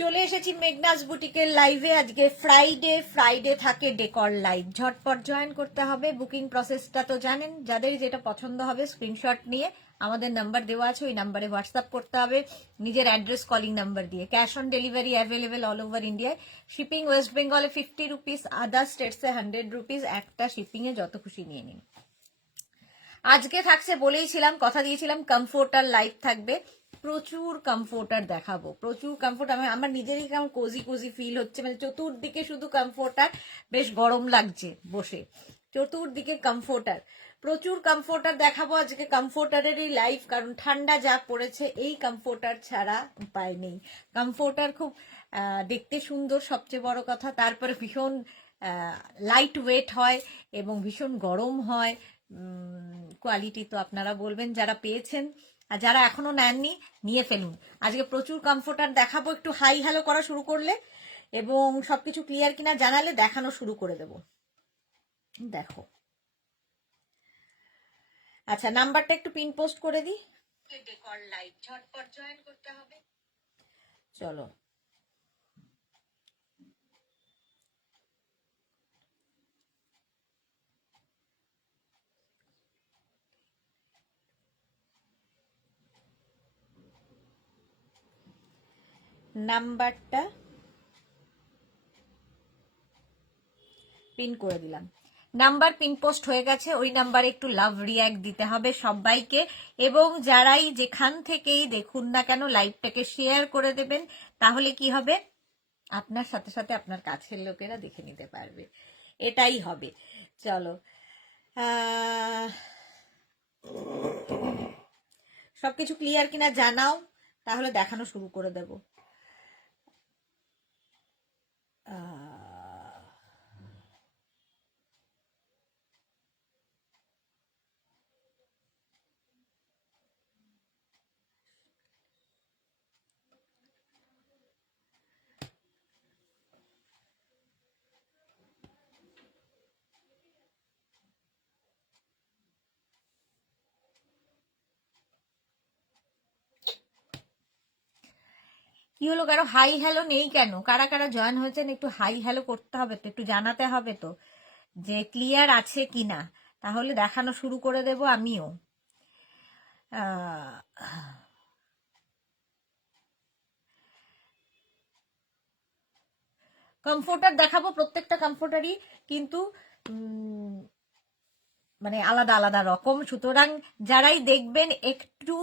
চলে এসেছি মেঘনাস বুটিকের লাইভে। আজকে ফ্রাইডে থাকে ডেকর লাইভ। ঝটপট জয়েন করতে হবে। বুকিং প্রসেসটা তো জানেন, যাদের যেটা পছন্দ হবে স্ক্রিনশট নিয়ে আমাদের নাম্বার দেওয়া আছে, ওই নাম্বারে হোয়াটসঅ্যাপ করতে হবে নিজের অ্যাড্রেস কলিং নাম্বার দিয়ে। Cash on delivery available all over ইন্ডিয়ায়। শিপিং ওয়েস্ট বেঙ্গলে 50 রুপিস, আদার স্টেটসে 100 রুপিস। একটা শিপিংয়ে যত খুশি নিয়ে নিন। আজকে থাকছে, বলেইছিলাম, কথা দিয়েছিলাম, কমফোর্টার লাইভ থাকবে। প্রচুর কমফোর্টার দেখাবো, প্রচুর কমফোর্ট। আমার নিজেরই কেমন কোজি কোজি ফিল হচ্ছে, মানে চতুর্দিকে শুধু কমফোর্টার। বেশ গরম লাগছে বসে, চতুর্দিকে কমফোর্টার। প্রচুর কমফোর্টার দেখাবো আজকে, কমফোর্টারেরই লাইভ। কারণ ঠান্ডা যা পড়েছে, এই কমফোর্টার ছাড়া উপায় নেই। কমফোর্টার খুব দেখতে সুন্দর, সবচেয়ে বড় কথা। তারপরে ভীষণ লাইট ওয়েট হয় এবং ভীষণ গরম হয়। কোয়ালিটি তো আপনারা বলবেন যারা পেয়েছেন, আর যারা এখনো নেননি নিয়ে ফেলুন। আজকে প্রচুর কমফোর্টার দেখাবো। একটু হাই হ্যালো করা শুরু করলে এবং সবকিছু ক্লিয়ার কিনা জানালে দেখানো শুরু করে দেব। দেখো, আচ্ছা নাম্বারটা একটু পিন পোস্ট করে দিই। ডেকর লাইভ, ঝটপট জয়েন করতে হবে। চলো, নাম্বারটা পিন করে দিলাম। নাম্বার পিন পোস্ট হয়ে গেছে, ওই নাম্বারে একটু লাভ রিয়াক্ট দিতে হবে সবাইকে। এবং যারাই যেখান থেকেই দেখুন না কেন লাইভটাকে শেয়ার করে দেবেন, তাহলে কি হবে, আপনার সাথে সাথে আপনার কাছের লোকেরা দেখে নিতে পারবে। এটাই হবে। চলো, সবকিছু ক্লিয়ার কিনা জানাও, তাহলে দেখানো শুরু করে দেব। কি হলো, কারো হাই হ্যালো নেই কেন? কারা কারা জয়েন হয়েছেন একটু হাই হ্যালো করতে হবে তো, একটু জানাতে হবে তো যে ক্লিয়ার আছে কিনা, তাহলে দেখানো শুরু করে দেব আমিও। কমফোর্টার দেখাবো, প্রত্যেকটা কমফোর্টারই কিন্তু মানে আলাদা আলাদা রকম। সুতরাং যারাই দেখবেন একটু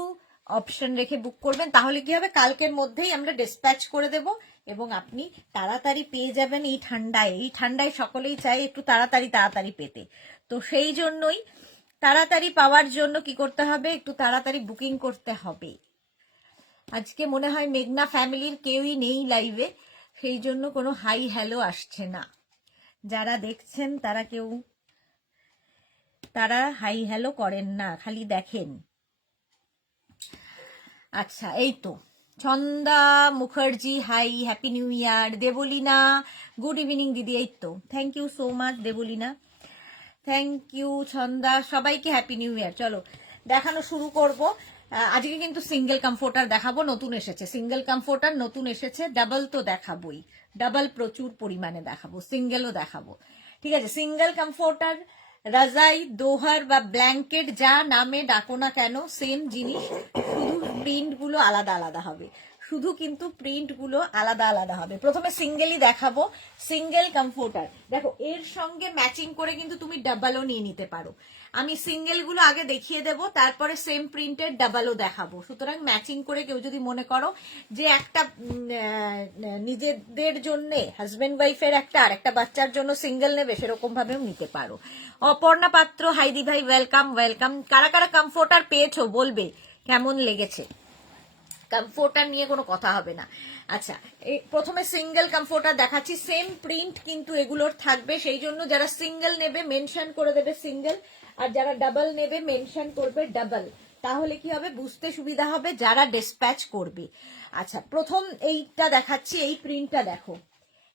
অপশন রেখে বুক করবেন, তাহলে কি হবে, কালকের মধ্যেই আমরা ডিসপ্যাচ করে দেব এবং আপনি তাড়াতাড়ি পেয়ে যাবেন। এই ঠান্ডায় সকলেই চায় একটু তাড়াতাড়ি পেতে। তো সেই জন্যই তাড়াতাড়ি পাওয়ার জন্য কি করতে হবে, একটু তাড়াতাড়ি বুকিং করতে হবে। আজকে মনে হয় মেঘনা ফ্যামিলির কেউই নেই লাইভে, সেই জন্য কোনো হাই হ্যালো আসছে না। যারা দেখছেন তারা হাই হ্যালো করেন না, খালি দেখেন। আচ্ছা, এই তো Chhanda Mukherjee, hi, happy new year. Debleena, good evening দিদি। এই তো, thank you so much Debleena, thank you Chhanda, সবাইকে হ্যাপি নিউ ইয়ার। চলো দেখানো শুরু করব। আজকে কিন্তু সিঙ্গেল কমফোর্টার দেখাবো, নতুন এসেছে সিঙ্গেল কমফোর্টার, নতুন এসেছে। ডাবল তো দেখাবোই, ডাবল প্রচুর পরিমাণে দেখাবো, সিঙ্গেলও দেখাবো। ঠিক আছে, সিঙ্গেল কমফোর্টার, রাজাই, দোহার বা ব্ল্যাঙ্কেট যা নামে ডাকো না কেন, সেম জিনিস, শুধু প্রিন্টগুলো আলাদা আলাদা হবে। শুধু কিন্তু প্রিন্টগুলো আলাদা আলাদা হবে। প্রথমে সিঙ্গেলই দেখাবো, সিঙ্গেল কমফোর্টার। দেখো, এর সঙ্গে ম্যাচিং করে কিন্তু তুমি ডাবলও নিয়ে নিতে পারো। আমি সিঙ্গেলগুলো আগে দেখিয়ে দেব, তারপরে সেম প্রিন্টের ডাবলও দেখাবো। সুতরাং ম্যাচিং করে কেউ যদি মনে করো যে একটা নিজেদের জন্য, হাজবেন্ড ওয়াইফের একটা আর একটা বাচ্চার জন্য সিঙ্গেল নেবে, সেরকম ভাবেও নিতে পারো। অপর্ণা পাত্র, হাইদি ভাই, ওয়েলকাম ওয়েলকাম। কারা কারা কমফোর্টার পেয়েছো বলবে, কেমন লেগেছে। কমফোর্টার নিয়ে কোনো কথা হবে না। আচ্ছা, প্রথমে সিঙ্গেল কমফোর্টার দেখাচ্ছি। সেম প্রিন্ট কিন্তু এগুলোর থাকবে, সেই জন্য যারা সিঙ্গেল নেবে মেনশন করে দেবে সিঙ্গেল, আর যারা ডাবল নেবে মেনশন করবে ডাবল। তাহলে কি হবে, বুঝতে সুবিধা হবে যারা ডিসপ্যাচ করবে। আচ্ছা, প্রথম এইটা দেখাচ্ছি, এই প্রিন্টটা দেখো,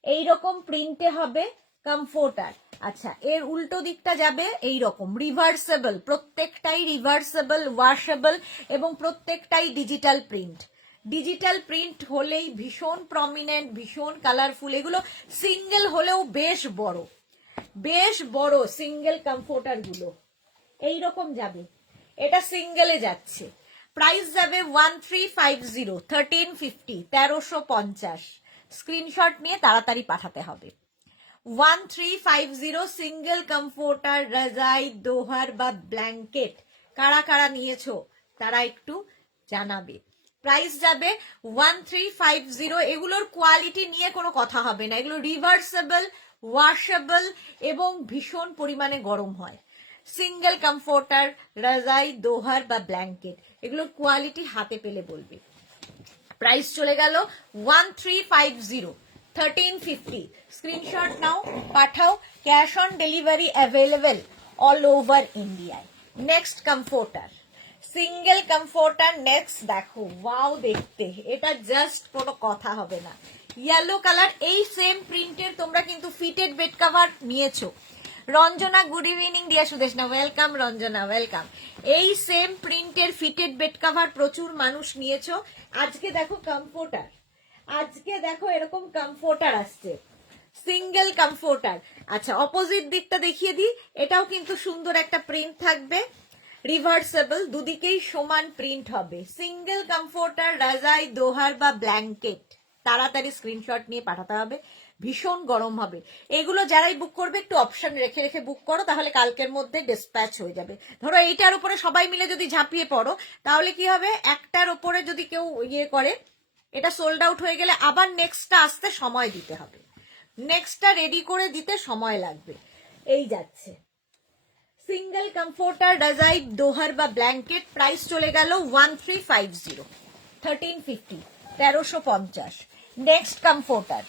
এইরকম প্রিন্টে হবে কমফোর্টার। আচ্ছা, এর উল্টো দিকটা যাবে এই রকম রিভার্সেবল, প্রত্যেকটাই রিভার্সেবল, ওয়াশেবল এবং প্রত্যেকটাই ডিজিটাল প্রিন্ট। ডিজিটাল প্রিন্ট হলেই ভীষণ প্রমিনেন্ট, ভীষণ কালারফুল। এগুলো সিঙ্গেল হলেও বেশ বড় সিঙ্গেল কমফোর্টার গুলো এইরকম যাবে। এটা সিঙ্গেলে যাচ্ছে, প্রাইস যাবে 1350, 1350, 1350। স্ক্রিনশট নিয়ে তাড়াতাড়ি পাঠাতে হবে। 1350 সিঙ্গেল কমফোর্টার রাজাই দোহার বা ব্ল্যাঙ্কেট। কারা কারা নিয়েছো তারা একটু জানাবে। প্রাইস যাবে 1350। এগুলোর কোয়ালিটি নিয়ে কোনো কথা হবে না, এগুলো রিভার্সেবল, ওয়াশেবল এবং ভীষণ পরিমাণে গরম হয়। সিঙ্গেল কমফোর্টার রাজাই দোহার বা ব্ল্যাঙ্কেট, এগুলোর কোয়ালিটি হাতে পেলে বলবে। প্রাইস চলে গেল 1350, 1350। স্ক্রিনশট নাও, পাঠাও। Cash on delivery available all over ইন্ডিয়ায়। Next comforter, single comforter. Next দেখো, ওয়াও দেখতে, এটা জাস্ট কোনো কথা হবে না। ইয়েলো কালার, এই সেম প্রিন্টের তোমরা কিন্তু ফিটেড বেড কভার নিয়েছো। রঞ্জনা গুড ইভিনিং, দিয়া সুদেশনা ওয়েলকাম। রঞ্জনা ওয়েলকাম। এই সেম প্রিন্টের ফিটেড বেড কভার প্রচুর মানুষ নিয়েছো। আজকে দেখো কমফোর্টার, আজকে দেখো এরকম কমফোর্টার আসছে, সিঙ্গেল কমফোর্টার। আচ্ছা, অপোজিট দিকটা দেখিয়ে দিই। এটাও কিন্তু সুন্দর একটা প্রিন্ট থাকবে, রিভার্সেবল, দুদিকেই সমান প্রিন্ট হবে। সিঙ্গেল কমফোর্টার রাজাই দোহার বা ব্ল্যাঙ্কেট। তাড়াতাড়ি স্ক্রিনশট নিয়ে পাঠাতে হবে, ভীষণ গরম হবে। এগুলো যারাই বুক করবে একটু অপশন রেখে রেখে বুক করো, তাহলে কালকের মধ্যে ডিসপ্যাচ হয়ে যাবে। ধরো এইটার উপরে সবাই মিলে যদি ঝাঁপিয়ে পড়ো, তাহলে কি হবে, একটার উপরে যদি কেউ ইয়ে করে, এটা সোল্ড আউট হয়ে গেলে আবার নেক্সটটা আসতে সময় দিতে হবে, নেক্সটটা রেডি করে দিতে সময় লাগবে। এই যাচ্ছে সিঙ্গেল কমফোর্টার রাজাই দোহার বা ব্ল্যাঙ্কেট। প্রাইস চলে গেল 1350, 1350, 1350। নেক্সট কমফোর্টার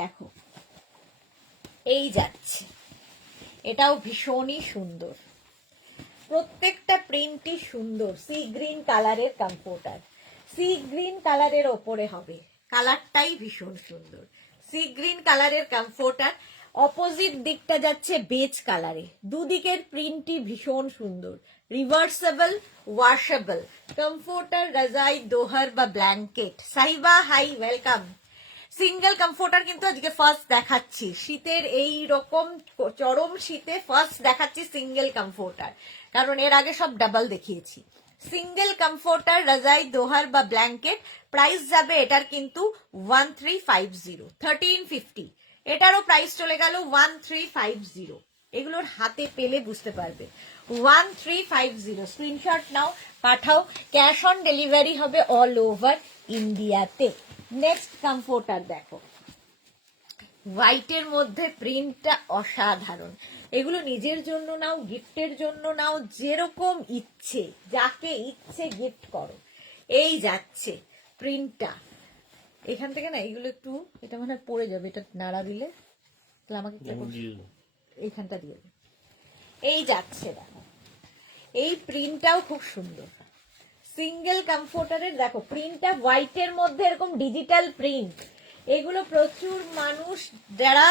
দেখো, এই যাচ্ছে, এটাও ভীষণই সুন্দর, প্রত্যেকটা প্রিন্টই সুন্দর। সি গ্রিন কালারের কমফোর্টার, সি গ্রিন কালারের ওপরে হবে, কালারটাই ভীষণ সুন্দর। সি গ্রিন কালারের কমফোর্টার, অপোজিট দিকটা যাচ্ছে বেজ কালারে, দুদিকের প্রিন্টই ভীষণ সুন্দর। রিভার্সেবল, ওয়াশেবল কমফোর্টার রাজাই দোহার বা blanket. Saiba high, welcome. Single comforter কিন্তু আজকে ফার্স্ট দেখাচ্ছি, শীতের এই রকম চরম শীতে ফার্স্ট দেখাচ্ছি সিঙ্গেল কমফোর্টার, কারণ এর আগে সব ডাবল দেখিয়েছি। সিঙ্গেল কমফোর্টার রাজাই দোহার বা ব্ল্যাঙ্কেট। প্রাইস যাবে এটার কিন্তু 1350, 1350। এটারও প্রাইস চলে গেল 1350। এগুলোর হাতে পেলে বুঝতে পারবে। 1350, স্ক্রিনশট নাও, পাঠাও। ক্যাশ অন ডেলিভারি হবে অল ওভার ইন্ডিয়াতে। নেক্সট কমফোর্টার দেখো, হোয়াইটের মধ্যে প্রিন্টটা অসাধারণ। এগুলো নিজের জন্য নাও, গিফটের জন্য নাও, যেরকম ইচ্ছে, যাকে ইচ্ছে গিফট করো। এই যাচ্ছে প্রিন্টটা, এখান থেকে না এগুলো একটু, এটা মনে হয় পড়ে যাবে, এটা নাড়া দিলে, তাহলে আমাকে এইখানটা দিয়ে দেবে। এই যাচ্ছে দেখো, এই প্রিন্টটাও খুব সুন্দর। সিঙ্গেল কমফোর্টারের দেখো প্রিন্টটা হোয়াইটের মধ্যে এরকম ডিজিটাল প্রিন্ট। এগুলো প্রচুর মানুষ যারা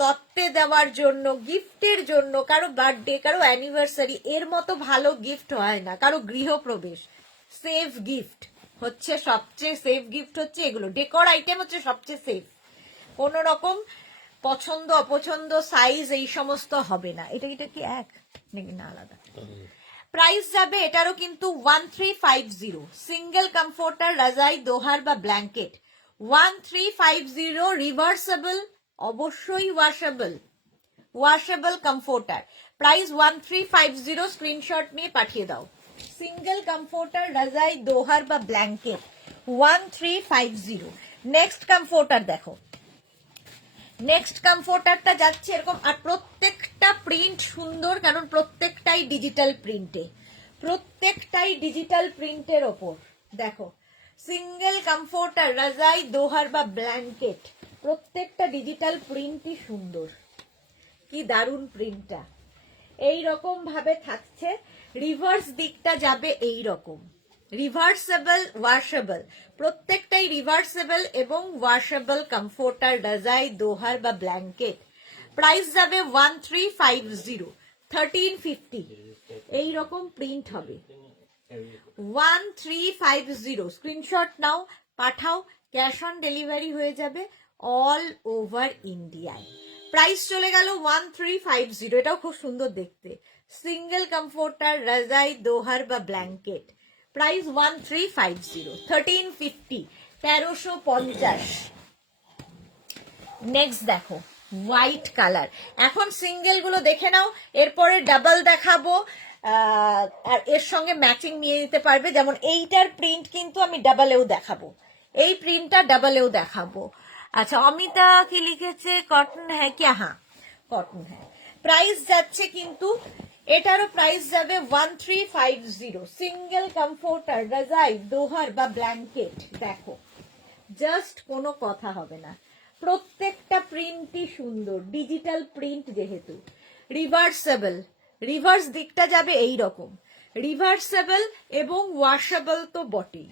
তত্ত্বে দেওয়ার জন্য, গিফটের জন্য, কারো বার্থডে, কারো অ্যানিভার্সারি, এর মতো ভালো গিফট হয় না, কারো গৃহপ্রবেশ, সেফ গিফট হচ্ছে সবচেয়ে সেফ গিফট হচ্ছে এগুলো। ডেকোর আইটেম হচ্ছে সবচেয়ে সেফ, কোনো রকম পছন্দ অপছন্দ সাইজ এই সমস্ত হবে না। এটা কি এক নাকি না আলাদা? প্রাইস যাবে এটারও কিন্তু 1350। সিঙ্গেল কমফোর্টার রাজাই দোহার বা ব্ল্যাঙ্কেট 1350। রিভার্সেবল, অবশ্যই ওয়াশেবল কমফোর্টার। প্রাইস 1350, স্ক্রিনশট নিয়ে পাঠিয়ে দাও। সিঙ্গেল কমফোর্টার রাজাই দোহার বা ব্ল্যাঙ্কেট 1350। নেক্সট কমফোর্টার দেখো, নেক্সট কমফোর্টারটা যাচ্ছে এরকম, আর প্রত্যেকটা প্রিন্ট সুন্দর, কারণ প্রত্যেকটাই ডিজিটাল প্রিন্টে, প্রত্যেকটাই ডিজিটাল প্রিন্টের ওপর। দেখো সিঙ্গেল কমফোর্টার রাজাই দোহার বা ব্ল্যাঙ্কেট, প্রত্যেকটা ডিজিটাল প্রিন্টই সুন্দর। কি দারুণ প্রিন্টটা, এই রকম ভাবে থাকছে। রিভার্স দিকটা যাবে এই রকম, রিভার্সেবল, ওয়াশেবল, প্রত্যেকটাই রিভার্সেবল এবং ওয়াশেবল কমফোর্টার রাজাই দোহার বা ব্ল্যাঙ্কেট। প্রাইস যাবে 1350, 1350। এই রকম প্রিন্ট হবে, 1350, স্ক্রিনশট নাও, পাঠাও, ক্যাশ অন ডেলিভারি হয়ে যাবে অল ওভার ইন্ডিয়ায়। প্রাইস চলে গেল 1350, এটাও খুব সুন্দর দেখতে, সিঙ্গেল কমফোর্টার, রাজাই, দোহার বা ব্ল্যাঙ্কেট, প্রাইস 1350, 1350, 1350। নেক্সট দেখো হোয়াইট কালার, এখন সিঙ্গেল গুলো দেখে নাও, এরপরে ডাবল দেখাবো, আর এর সঙ্গে ম্যাচিং নিয়ে নিতে পারবে। যেমন এইটার প্রিন্ট কিন্তু আমি ডাবলেও দেখাবো, এই প্রিন্টটা ডাবলেও দেখাবো। আচ্ছা, অমিতা কি লিখেছে, কটন হ্যাঁ क्या, হ্যাঁ কটন হ্যাঁ। প্রাইস যাচ্ছে কিন্তু, এটারও প্রাইস যাবে 1350, সিঙ্গেল কমফোর্টার, রাজাই, দোহার বা ব্ল্যাঙ্কেট। দেখো জাস্ট কোনো কথা হবে না, প্রত্যেকটা প্রিন্টই সুন্দর, ডিজিটাল প্রিন্ট যেহেতু। রিভার্সেবল, রিভার্স দিকটা যাবে এই রকম, রিভার্সেবল এবং ওয়াশেবল তো বটেই।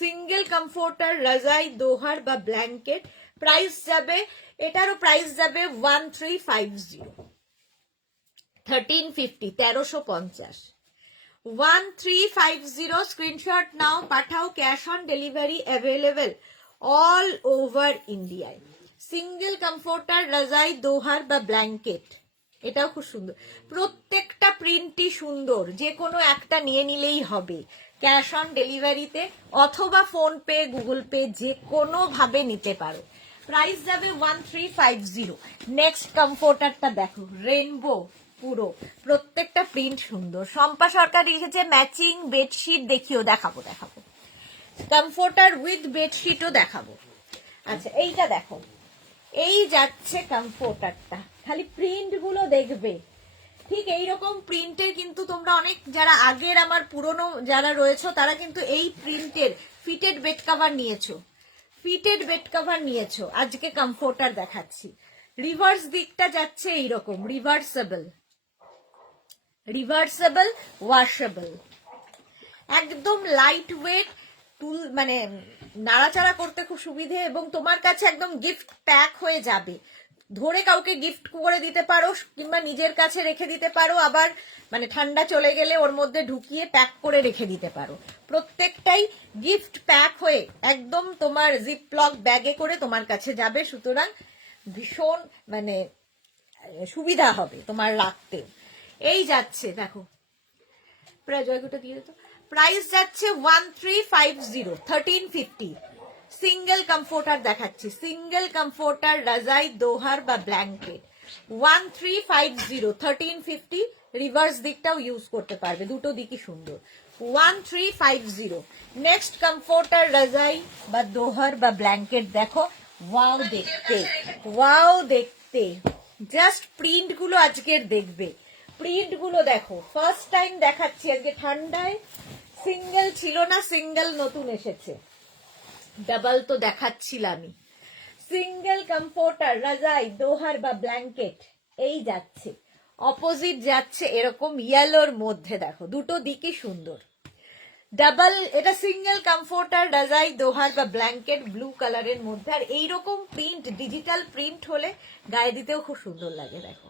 সিঙ্গেল কমফোর্টার, রাজাই, দোহার বা ব্ল্যাঙ্কেট, প্রাইস যাবে, এটারও প্রাইস যাবে 1350, 1350, 1350, 1350। স্ক্রিনশট নাও, পাঠাও, cash on delivery available all over ইন্ডিয়ায়। সিঙ্গেল কমফোর্টার, রাজাই, দোহার বা ব্ল্যাঙ্কেট, এটাও খুব সুন্দর, প্রত্যেকটা প্রিন্টই সুন্দর, যে কোনো একটা নিয়ে নিলেই হবে ক্যাশ অন ডেলিভারিতে, অথবা ফোন পে, গুগল পে, যে কোনো ভাবে নিতে পারো। প্রাইস যাবে 1350। নেক্সট কমফোর্টারটা দেখো, রেনবো পুরো, প্রত্যেকটা প্রিন্ট সুন্দর। শম্পা সরকার লিখেছে ম্যাচিং বেডশিট দেখিও, দেখাবো দেখাবো, কমফোর্টার উইথ বেডশিটও দেখাবো। আচ্ছা এইটা দেখো, এই যাচ্ছে কমফোর্টারটা, খালি প্রিন্ট গুলো দেখবে, ঠিক এইরকম প্রিন্টের কিন্তু তোমরা অনেক যারা আগের আমার পুরনো যারা রয়েছে তারা কিন্তু এই প্রিন্টের ফিটেড বেড কভার নিয়েছো, ফিটেড বেড কভার নিয়েছো, আজকে কমফোর্টার দেখাচ্ছি। রিভার্স দিকটা যাচ্ছে এইরকম, রিভার্সেবল, রিভার্সেবল, ওয়াশেবল, একদম লাইট ওয়েট, টুল মানে নাড়াচাড়া করতে খুব সুবিধে, এবং তোমার কাছে একদম গিফট প্যাক হয়ে যাবে, ধরে কাউকে গিফট করে দিতে পারো, কিংবা নিজের কাছে রেখে দিতে পারো, আবার মানে ঠান্ডা চলে গেলে ওর মধ্যে ঢুকিয়ে প্যাক করে রেখে দিতে পারো। প্রত্যেকটাই গিফট প্যাক হয়ে একদম তোমার জিপলক ব্যাগে করে তোমার কাছে যাবে, সুতরাং ভীষণ মানে সুবিধা হবে তোমার রাখতে। এই যাচ্ছে দেখো, প্রায় জয়গুটা দিয়ে দিত, প্রাইস যাচ্ছে 1350, 1350, সিঙ্গেল কমফোর্টার দেখাচ্ছি, সিঙ্গেল কমফোর্টার, রাজাই, দোহার বা ব্ল্যাঙ্কেট, 1350, 1350। রিভার্স দিকটাও ইউজ করতে পারবে, দুটো দিকই সুন্দর, 1350। নেক্সট কমফোর্টার, রাজাই বা দোহার বা ব্ল্যাঙ্কেট দেখো, ওয়াও দেখতে, ওয়াও দেখতে, জাস্ট প্রিন্ট গুলো আজকের দেখবে, প্রিন্ট গুলো দেখো, ফার্স্ট টাইম দেখাচ্ছি আজকে ঠান্ডায়, সিঙ্গেল ছিল না, সিঙ্গেল নতুন এসেছে, ডাবল তো দেখাচ্ছিলামই। সিঙ্গেল কমফোর্টার, রাজাই, দোহার বা ব্ল্যাঙ্কেট, এই যাচ্ছে, অপোজিট যাচ্ছে এরকম ইয়েলোর মধ্যে, দেখো দুটো দিকই সুন্দর। ডাবল, এটা সিঙ্গেল কমফোর্টার, রাজাই, দোহার বা ব্ল্যাঙ্কেট, ব্লু কালারের মধ্যে, আর এইরকম প্রিন্ট, ডিজিটাল প্রিন্ট হলে গায়ে দিতেও খুব সুন্দর লাগে। দেখো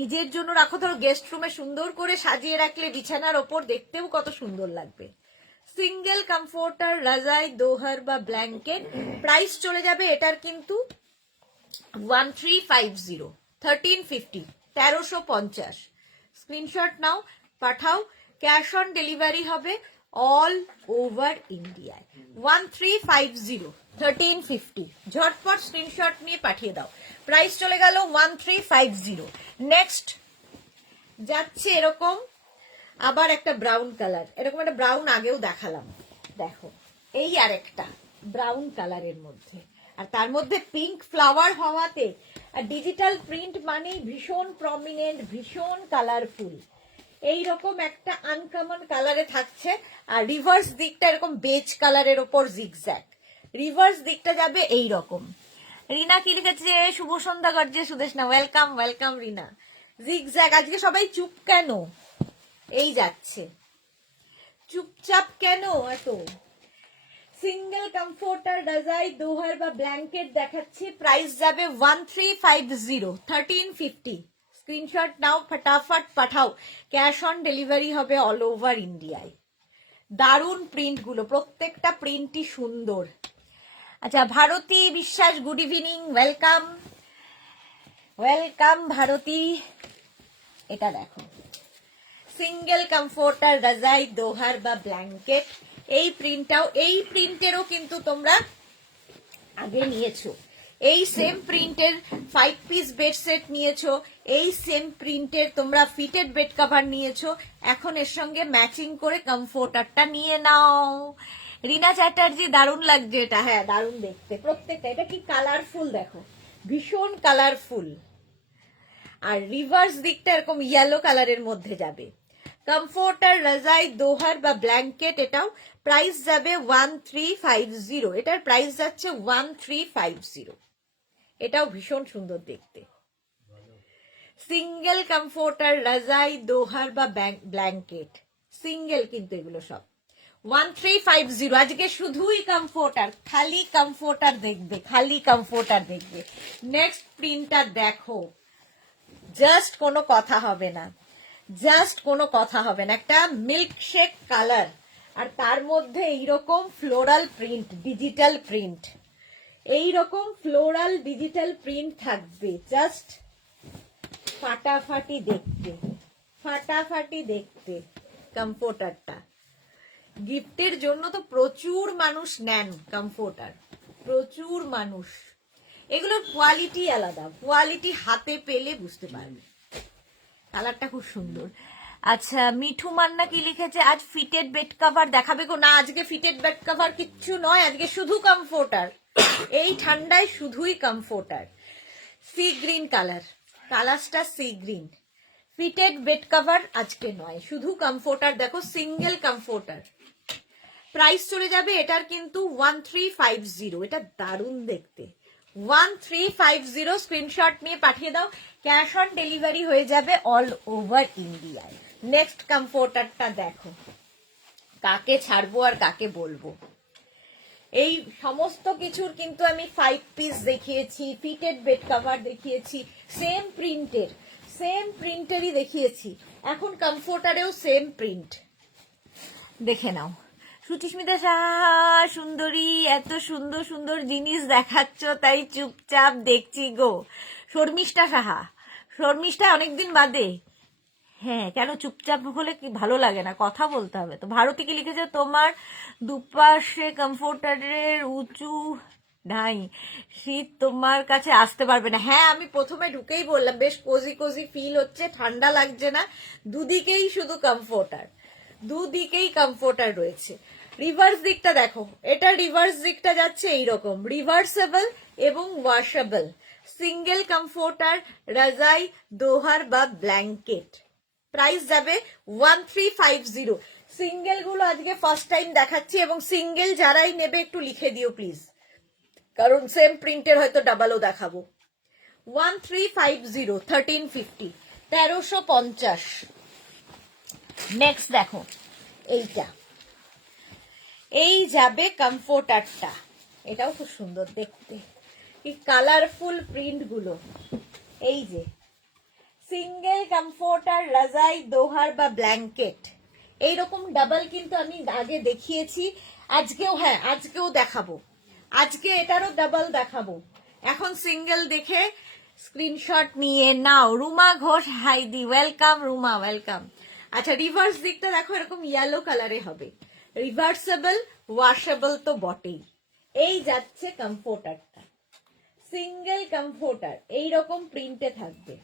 নিজের জন্য রাখো, ধরো গেস্ট রুমে সুন্দর করে সাজিয়ে রাখলে বিছানার ওপর দেখতেও কত সুন্দর লাগবে। সিঙ্গেল কমফোর্টার, রাজাই, দোহার বা ব্ল্যাঙ্কেট, প্রাইস চলে যাবে এটার কিন্তু 1350, 1350, 1350। স্ক্রিনশট নাও, পাঠাও, ক্যাশ অন ডেলিভারি হবে অল ওভার ইন্ডিয়ায়, 1350, 1350। ঝটপট স্ক্রিনশট নিয়ে পাঠিয়ে দাও, প্রাইস চলে গেল 1350। নেক্সট যাচ্ছে এরকম আবার একটা ব্রাউন কালার, এরকম একটা ব্রাউন আগেও দেখালাম, দেখো এই আর একটা ব্রাউন কালারের মধ্যে, আর তার মধ্যে পিঙ্ক ফ্লাওয়ার হওয়াতে, আর ডিজিটাল প্রিন্ট মানে ভীষণ প্রমিনেন্ট, ভীষণ কালারফুল, এইরকম একটা আনকমন কালারে থাকছে। আর রিভার্স দিকটা এরকম বেজ কালারের ওপর জিগজ্যাগ, রিভার্স দিকটা যাবে এই রকম। রিনা কি লিখেছে, শুভ সন্ধ্যা গর্জে সুদেশনা, ওয়েলকাম ওয়েলকাম রিনা। জিগজ্যাগ, আজকে সবাই চুপ কেন, এই যাচ্ছে, চুপচাপ কেন এত? সিঙ্গেল কমফোর্টার, রাজাই, দোহার বা ব্ল্যাঙ্কেট দেখাচ্ছি, প্রাইস যাবে 1350, 1350। স্ক্রিনশট নাও, ফটাফট পাঠাও, ক্যাশ অন ডেলিভারি হবে অল ওভার ইন্ডিয়ায়। দারুণ প্রিন্টগুলো, প্রত্যেকটা প্রিন্টই সুন্দর। আচ্ছা, Bharati Biswas, good evening, welcome welcome Bharati. এটা দেখো, সিঙ্গেল কমফোর্টার রাজাই দোহার বা ব্ল্যাঙ্কেট। এই প্রিন্টটাও, এই প্রিন্টেরও কিন্তু তোমরা আগে নিয়েছো, এই সেম প্রিন্টের 5 পিস বেড সেট নিয়েছো, এই সেম প্রিন্টের তোমরা ফিটেড বেড কভার নিয়েছো। এখন এর সঙ্গে ম্যাচিং করে কমফোর্টারটা নিয়ে নাও। রিনা চ্যাটার্জি, দারুণ লাগছে এটা। হ্যাঁ, দারুণ দেখতে প্রত্যেকটা। এটা কি কালারফুল দেখো, ভীষণ কালারফুল। আর রিভার্স দিকটা এরকম ইয়েলো কালারের মধ্যে যাবে। কমফোর্টার রাজাই দোহার বা ব্ল্যাঙ্কেট, এটাও প্রাইস যাবে 1350। এটার প্রাইস যাচ্ছে 1350। এটাও ভীষণ সুন্দর দেখতে। সিঙ্গেল কমফোর্টার রাজাই দোহার বা ব্ল্যাঙ্কেট, সিঙ্গেল কিন্তু এগুলো সব 1350। আজকে শুধুই কমফোর্টার, খালি কমফোর্টার দেখবে, খালি কমফোর্টার দেখবে। নেক্সট প্রিন্টটা দেখো, জাস্ট কোনো কথা হবে না, জাস্ট কোনো কথা হবে না। একটা মিল্কশেক কালার, আর তার মধ্যে এইরকম ফ্লোরাল প্রিন্ট, ডিজিটাল প্রিন্ট, এইরকম ফ্লোরাল ডিজিটাল প্রিন্ট থাকবে। জাস্ট ফাটাফাটি দেখতে, ফাটাফাটি দেখতে কমফোর্টারটা। গিফটের জন্য তো প্রচুর মানুষ নেন কমফোর্টার, প্রচুর মানুষ। এগুলোর কোয়ালিটি আলাদা, কোয়ালিটি হাতে পেলে বুঝতে পারবে। কালারটা খুব সুন্দর। আচ্ছা, মিঠু মান্না কি লিখেছে, আজ ফিটেড বেড কভার দেখাবে গো? না, আজকে ফিটেড বেড কভার কিচ্ছু নয়, আজকে শুধু কমফোর্টার। এই ঠান্ডায় শুধুই কমফোর্টার। সি গ্রিন কালার, কালারটা sea green. Fitted bed cover আজকে নয়, শুধু কমফোর্টার। দেখো, সিঙ্গেল কমফোর্টার। প্রাইস চলে যাবে এটার কিন্তু 1350। এটা দারুণ দেখতে, 1350। স্ক্রিনশট নিয়ে পাঠিয়ে দাও, ক্যাশ অন ডেলিভারি হয়ে যাবে অল ওভার ইন্ডিয়ায়। নেক্সট কমফোর্টারটা দেখো, কাকে ছাড়বো আর কাকে বলবো। এই সমস্ত কিছুর কিন্তু আমি 5 পিস দেখিয়েছি, ফিটেড বেড কভার দেখিয়েছি, সেম প্রিন্টেরই দেখিয়েছি। এখন কমফোর্টারেও সেম প্রিন্ট, দেখে নাও। সুচিস্মিতা সাহা, সুন্দরী, এত সুন্দর সুন্দর জিনিস দেখাচ্ছ তাই চুপচাপ দেখছি গো। শর্মিষ্ঠা সাহা, শর্মিষ্ঠা অনেকদিন বাদে। হ্যাঁ, কেন চুপচাপ হলে কি ভালো লাগে না? কথা বলতে হবে তো। ভারতী কি লিখেছে, তোমার দুপাশে কমফোর্টারের উঁচু নাই, শীত তোমার কাছে আসতে পারবে না। হ্যাঁ, আমি প্রথমে ঢুকেই বললাম বেশ কোজি কোজি ফিল হচ্ছে, ঠান্ডা লাগছে না। দুদিকেই শুধু কমফোর্টার, দুদিকেই কমফোর্টার রয়েছে। রিভার্স দিকটা দেখো, এটা রিভার্স দিকটা যাচ্ছে এইরকম, রিভার্সেবল এবং ওয়াশেবল। সিঙ্গেল কমফোর্টার রাজাই দোহার বা ব্ল্যাঙ্কেট, প্রাইস যাবে 1350। সিঙ্গেল গুলো আজকে ফার্স্ট টাইম দেখাচ্ছি, এবং সিঙ্গেল যারাই নেবে একটু লিখে দিও প্লিজ, কারণ সেম প্রিন্টের হয়তো ডাবলও দেখাবো। 1350, 1350, 1350। নেক্সট দেখো, এইটা, এই যাবে কমফোর্টারটা। এটাও খুব সুন্দর দেখতে, কি কালারফুল প্রিন্ট গুলো। এই যে সিঙ্গেল কমফোর্টার রাজাই দোহার বা ব্ল্যাঙ্কেট, এইরকম ডাবল কিন্তু আমি আগে দেখিয়েছি, আজকেও, হ্যাঁ আজকেও দেখাবো। আজকে এটারও ডাবল দেখাবো। এখন সিঙ্গেল দেখে স্ক্রিনশট নিয়ে নাও। রুমা ঘোষ, হাইদি, ওয়েলকাম রুমা, ওয়েলকাম। আচ্ছা, রিভার্স দিকটা দেখো, এরকম ইয়েলো কালারে হবে। রিভার্সেবল, ওয়াশেবল তো বটেই। এই যাচ্ছে কমফোর্টারটা, সিঙ্গেল কমফোর্টার, এইরকম প্রিন্টে থাকবে।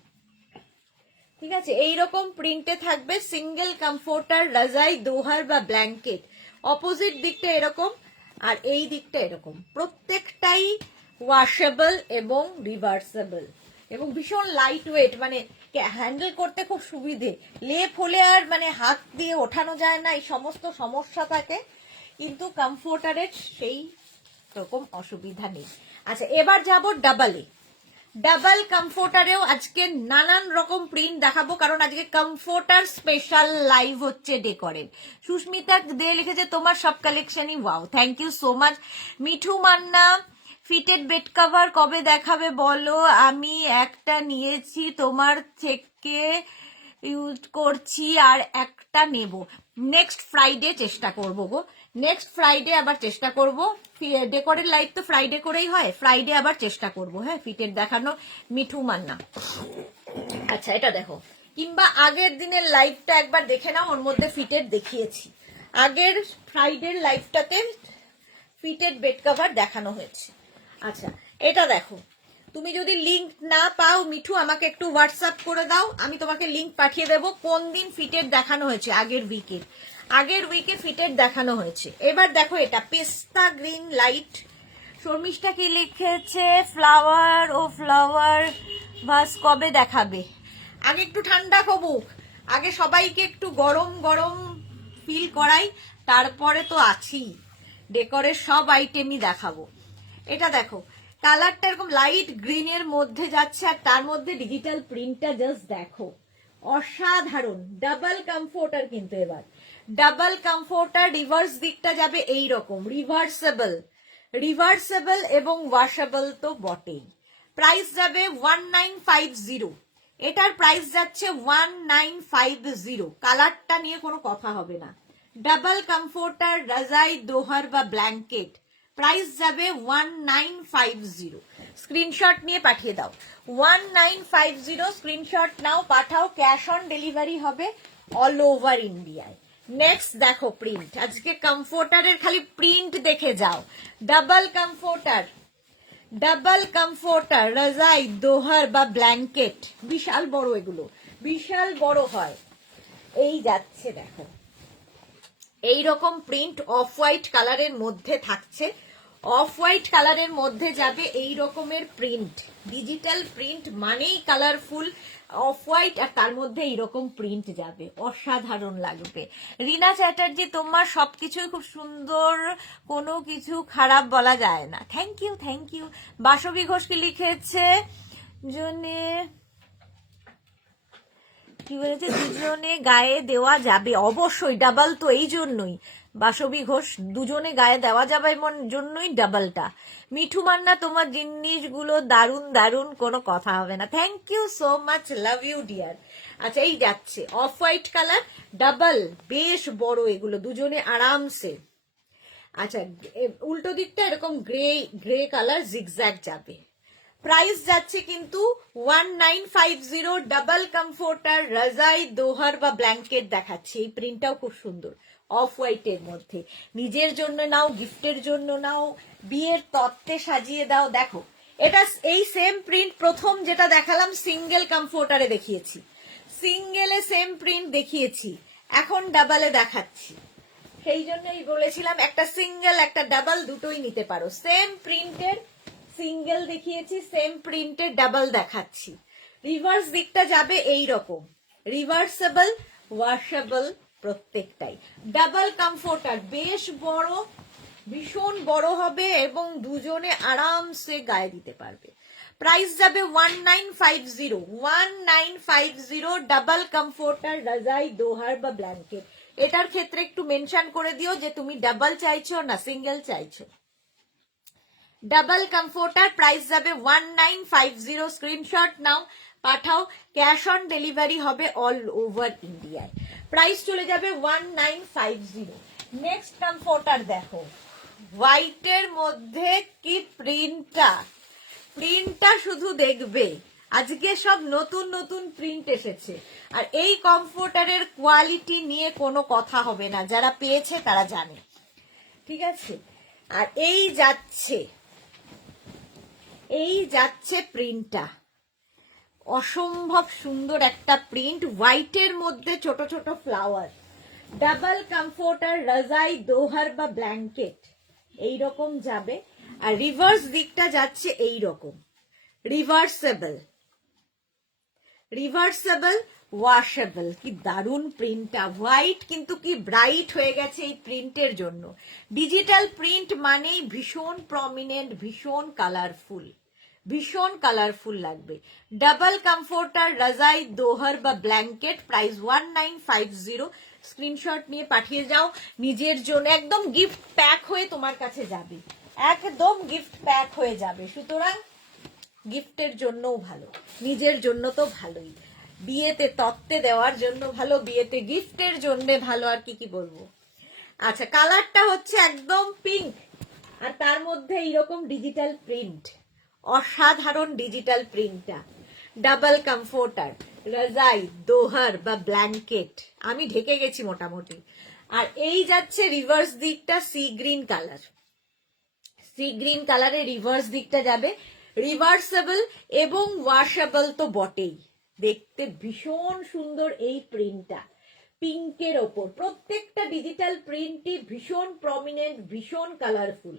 ঠিক আছে, এইরকম প্রিন্টে থাকবে সিঙ্গেল কমফোর্টার রাজাই দোহার বা ব্ল্যাঙ্কেট। অপোজিট দিকটা এরকম, আর এই দিকটা এরকম, প্রত্যেকটাই ওয়াশেবল এবং রিভার্সেবল, এবং ভীষণ লাইট ওয়েট, মানে হ্যান্ডেল করতে খুব সুবিধে। লেপ হলে আর মানে হাত দিয়ে ওঠানো যায় না, এই সমস্ত সমস্যা থাকে, কিন্তু কমফোর্টারের সেই রকম অসুবিধা নেই। আচ্ছা, এবার যাব ডাবলে। ডাবল কমফোর্টারেও আজকে নানান রকম প্রিন্ট দেখাবো, কারণ আজকে কমফোর্টার স্পেশাল লাইভ হচ্ছে ডেকরের। সুস্মিতা দে লিখেছে, তোমার সব কালেকশনই wow, thank you so much. Mithu Manna, fitted bed cover কবে দেখাবে বলো, আমি একটা নিয়েছি তোমার আজকে ইউজ করছি আর একটা নেব। নেক্সট ফ্রাইডে চেষ্টা করবো গো, নেক্সট ফ্রাইডে আবার চেষ্টা করব। ডেকোরের লাইভ তো ফ্রাইডে করেই হয়, ফ্রাইডে আবার চেষ্টা করব। হ্যাঁ, ফিটের দেখানো মিঠু মান্না। আচ্ছা এটা দেখো, কিংবা আগের দিনের লাইভটা একবার দেখে নাও, ওর মধ্যে ফিটের দেখিয়েছি। আগের ফ্রাইডের লাইভটাতে ফিটেড বেড কভার দেখানো হয়েছে। আচ্ছা এটা দেখো, তুমি যদি লিংক না পাও মিঠু আমাকে একটু হোয়াটসঅ্যাপ করে দাও, আমি তোমাকে লিংক পাঠিয়ে দেবো কোন দিন ফিটেড দেখানো হয়েছে। আগের উইকে ফিটেড দেখানো হয়েছে। এবার দেখো এটা পেস্তা গ্রিন লাইট। শর্মিষ্ঠা কি লিখেছে, ফ্লাওয়ার ও ফ্লাওয়ার ভাস কবে দেখাবে? আগে একটু ঠান্ডা কবুক, আগে সবাইকে একটু গরম গরম ফিল করাই, তারপরে তো আছি ডেকোরের সব আইটেমই দেখাবো। এটা দেখো, কালারটা এরকম লাইট গ্রিনের মধ্যে যাচ্ছে, আর তার মধ্যে ডিজিটাল প্রিন্টটা জাস্ট দেখো, অসাধারণ। ডাবল কমফোর্টার, কিন্তু এবার ডাবল কমফোর্টার। রিভার্স দিকটা যাবে এই রকম, রিভার্সেবল এবং ওয়াশেবল তো বটেই। প্রাইস যাবে 1950, এটার প্রাইস যাচ্ছে 1950। কালারটা নিয়ে কোনো কথা হবে না। ডাবল কমফোর্টার, রাজাই, দোহার বা ব্ল্যাঙ্কেট, প্রাইস যাবে 1950। স্ক্রিনশট নিয়ে পাঠিয়ে দাও, 1950 স্ক্রিনশট নাও, পাঠাও। ক্যাশ অন ডেলিভারি হবে অল ওভার ইন্ডিয়ায়। নেক্সট দেখো প্রিন্ট, আজকে কমফোর্টারের খালি প্রিন্ট দেখে যাও। ডাবল কমফোর্টার, রাজাই, দোহার বা ব্ল্যাঙ্কেট, বিশাল বড়, এগুলো বিশাল বড় হয়। এই যাচ্ছে দেখো, এইরকম প্রিন্ট অফ হোয়াইট কালারের মধ্যে থাকছে, অফ হোয়াইট কালারের মধ্যে যাবে এই রকমের প্রিন্ট। ডিজিটাল প্রিন্ট মানেই কালারফুল, অফ হোয়াইট আর তার মধ্যে এইরকম প্রিন্ট যাবে, অসাধারণ লাগবে। রিনা চ্যাটার্জি, তোমার সবকিছুই খুব সুন্দর, কোনো কিছু খারাপ বলা যায় না। Thank you. বাসবী ঘোষকে লিখেছে জনে, কি বলেছে, দুজনে গায়ে দেওয়া যাবে, অবশ্যই ডাবল তো, এই জন্যই বাসবী ঘোষ, দুজনে গায়ে দেওয়া যাবে এমন জন্যই ডাবলটা। মিঠু মান্না, তোমার জিনিসগুলো দারুন দারুন, কোনো কথা হবে না। Thank you so much, love you dear. আচ্ছা এই যাচ্ছে অফ হোয়াইট কালার, ডাবল, বেশ বড় এগুলো, দুজনে আরামসে। আচ্ছা উল্টো দিকটা এরকম গ্রে কালার জিগজ্যাগ যাবে। প্রাইস যাচ্ছে কিন্তু 1950। ডাবল কমফোর্টার, রাজাই, দোহার বা ব্ল্যাঙ্কেট দেখাচ্ছে। এই প্রিন্টটাও খুব সুন্দর, অফ হোয়াইটের মধ্যে। নিজের জন্য নাও, গিফটের জন্য নাও, বিয়ের তত্ত্বে সাজিয়ে দাও। দেখো এটা এই সেম প্রিন্ট প্রথম যেটা দেখালাম সিঙ্গেল কমফোর্টারে দেখিয়েছি, সিঙ্গেলে সেম প্রিন্ট দেখিয়েছি, এখন ডাবলে দেখাচ্ছি। সেই জন্যই বলেছিলাম একটা সিঙ্গেল একটা ডাবল দুটোই নিতে পারো। সেম প্রিন্টের সিঙ্গেল দেখিয়েছি, সেম প্রিন্টের ডাবল দেখাচ্ছি। রিভার্স দিকটা যাবে এই রকম, রিভার্সেবল, ওয়াশেবল প্রত্যেকটাই। ডাবল কমফোর্টার, বেশ বড়, ভীষণ বড় হবে এবং দুজনে আরামসে গায়ে দিতে পারবে। প্রাইস যাবে 1950। ডাবল কমফোর্টার, রাজাই, দোহার বা ব্ল্যাঙ্কেট। এটার ক্ষেত্রে একটু মেনশন করে দিও যে তুমি ডাবল চাইছো না সিঙ্গেল চাইছো। ডাবল কমফোর্টার, প্রাইস যাবে 1950। স্ক্রিনশট নাও, পাঠাও। ক্যাশ অন ডেলিভারি হবে অল ওভার ইন্ডিয়ায়। প্রাইস চলে যাবে 1950। নেক্সট কমফোর্টার দেখো, হোয়াইটের মধ্যে কি প্রিন্টটা শুধু দেখবে, আজকে সব নতুন নতুন প্রিন্ট এসেছে। আর এই কমফোর্টারের কোয়ালিটি নিয়ে কোনো কথা হবে না, যারা পেয়েছে তারা জানে, ঠিক আছে। আর এই যাচ্ছে প্রিন্টটা, অসম্ভব সুন্দর একটা প্রিন্ট, হোয়াইটের মধ্যে ছোট ছোট ফ্লাওয়ার। ডাবল কমফোর্টার, রাজাই, দোহার বা ব্ল্যাঙ্কেট এইরকম যাবে। আর রিভার্স দিকটা যাচ্ছে এই রকম, রিভার্সেবল, ওয়াশেবল। কি দারুন প্রিন্টটা, হোয়াইট কিন্তু কি ব্রাইট হয়ে গেছে এই প্রিন্টের জন্য। ডিজিটাল প্রিন্ট মানেই ভীষণ প্রমিনেন্ট, ভীষণ কালারফুল লাগবে। ডাবল কমফোর্টার, রাজাই, দোহার বা ব্ল্যাঙ্কেট, প্রাইস 1950। স্ক্রিনশট নিয়ে পাঠিয়ে যাও নিজের জন্য, একদম গিফট প্যাক হয়ে তোমার কাছে যাবে, একদম গিফট প্যাক হয়ে যাবে। সুতরাং গিফটের জন্যও ভালো, নিজের জন্য তো ভালোই। বিয়েতে তত্ত্বে দেওয়ার জন্য ভালো, বিয়েতে গিফটের জন্য ভালো, আর কি কি বলবো। আচ্ছা, কালারটা হচ্ছে একদম পিঙ্ক, আর তার মধ্যে এইরকম ডিজিটাল প্রিন্ট, অসাধারণ ডিজিটাল প্রিন্টটা। ডাবল কমফোর্টার, রাজাই, দোহার বা ব্ল্যাঙ্কেট, আমি ঢেকে গেছি মোটামুটি। আর এই যাচ্ছে রিভার্স দিকটা C green colour, sea green কালারের রিভার্স দিকটা যাবে। রিভার্সেবল এবং ওয়াশেবল তো বটেই, দেখতে ভীষণ সুন্দর এই প্রিন্টটা পিঙ্কের ওপর। প্রত্যেকটা ডিজিটাল প্রিন্টই ভীষণ প্রমিনেন্ট, ভীষণ কালারফুল,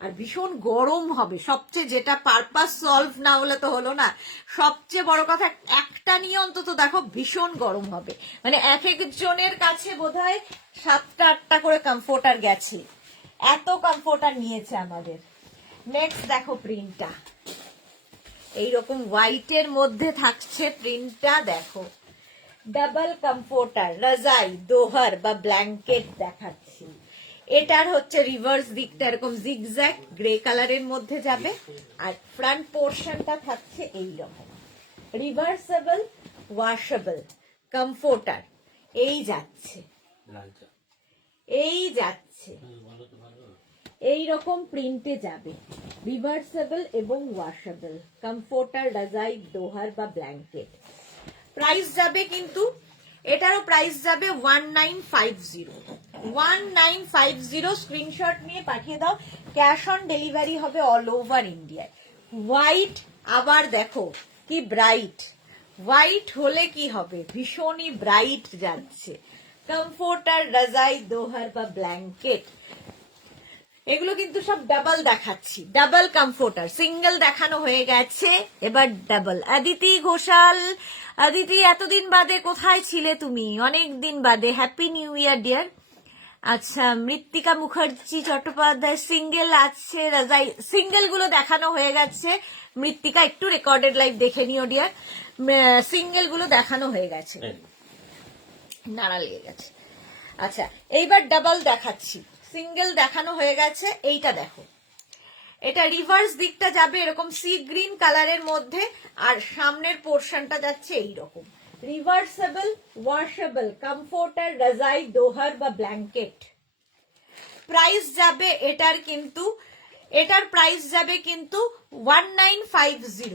আর ভীষণ গরম হবে। সবচেয়ে যেটা পারপাস সলভ না হলে তো হলো না, সবচেয়ে বড় কথা একটা নিয়ে অন্তত দেখো ভীষণ গরম হবে। মানে এক একজনের কাছে বোধহয় 7টা-8টা করে কমফোর্টার গেছে, এত কমফোর্টার নিয়েছে আমাদের। নেক্সট দেখো প্রিন্টটা, এইরকম হোয়াইটের মধ্যে থাকছে প্রিন্টটা, দেখো ডাবল কমফোর্টার, রাজাই, দোহার বা ব্ল্যাঙ্কেট দেখাচ্ছি। এটার হচ্ছে রিভার্স দিকটা এরকম জিগজ্যাগ গ্রে কালারের মধ্যে যাবে, আর ফ্রন্ট পোর্শনটা থাকছে এইরকম রিভার্সেবল, ওয়াশেবল, কমফোর্টার। এই যাচ্ছে, এই যাচ্ছে, এইরকম প্রিন্টে যাবে, রিভার্সেবল এবং ওয়াশেবল, কমফোর্টার, রাজাই, দোহার বা ব্ল্যাঙ্কেট। প্রাইস যাবে কিন্তু, এটারও প্রাইস যাবে 1950, 1950। স্ক্রিনশট নিয়ে পাঠিয়ে দাও, ক্যাশ অন ডেলিভারি হবে অল ওভার ইন্ডিয়ায়। হোয়াইট, আবার দেখো কি ব্রাইট, হোয়াইট হলে কি হবে, ভীষণই ব্রাইট যাচ্ছে। কমফোর্টার, রাজাই, দোহার বা ব্ল্যাঙ্কেট, এগুলো কিন্তু সব ডাবল দেখাচ্ছি। ডাবল কমফোর্টার, সিঙ্গেল দেখানো হয়ে গেছে, এবার ডাবল। অদিতি ঘোষাল, অদিতি এতদিন বাদে কোথায় ছিলে তুমি, অনেক দিন বাদে, হ্যাপি নিউ ইয়ার ডিয়ার। আচ্ছা, মৃত্তিকা মুখার্জি চট্টোপাধ্যায় সিঙ্গেল আছে, রাজাই, সিঙ্গেল গুলো দেখানো হয়ে গেছে। মৃত্তিকা একটু রেকর্ডেড লাইভ দেখে নিও ডিয়ার, সিঙ্গেল গুলো দেখানো হয়ে গেছে, নাড়া লেগে গেছে। আচ্ছা, এইবার ডাবল দেখাচ্ছি, সিঙ্গেল দেখানো হয়ে গেছে। এইটা দেখো, এটা রিভার্স দিকটা যাবে এরকম সি গ্রিন কালারের মধ্যে, আর সামনের পোর্শনটা যাচ্ছে এইরকম রিভার্সেবল, ওয়াশেবল, কমফোর্টার, রাজাই, দোহার বা ব্ল্যাঙ্কেট। প্রাইস যাবে এটার কিন্তু, এটার প্রাইস যাবে কিন্তু 1950,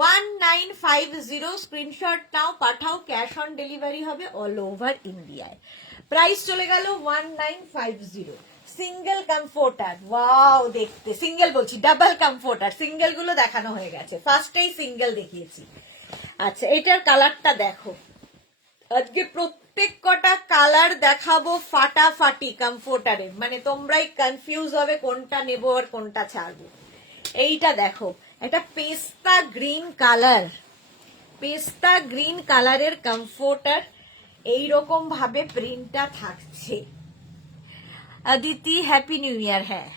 1950। স্ক্রিনশট নাও, পাঠাও, ক্যাশ অন ডেলিভারি হবে অল ওভার ইন্ডিয়ায়। প্রাইস চলে গেল 1950। সিঙ্গেল কমফোর্টার, ওয়াও দেখতে, সিঙ্গেল বলছি ডাবল কমফোর্টার, সিঙ্গেল গুলো দেখানো হয়ে গেছে, ফার্স্টেই সিঙ্গেল দেখিয়েছি। আচ্ছা, এটার কালারটা দেখো, আজকে প্রত্যেক কটা কালার দেখাবো ফাটাফাটি কমফোর্টারের, মানে তোমরাই কনফিউজ হবে কোনটা নেব আর কোনটা ছাড়বো। এইটা দেখো, এটা পেস্তা গ্রিন কালার, পেস্তা গ্রিন কালারের কমফোর্টার, এইরকম ভাবে প্রিন্টটা থাকছে। Aditi happy new year. হ্যাঁ,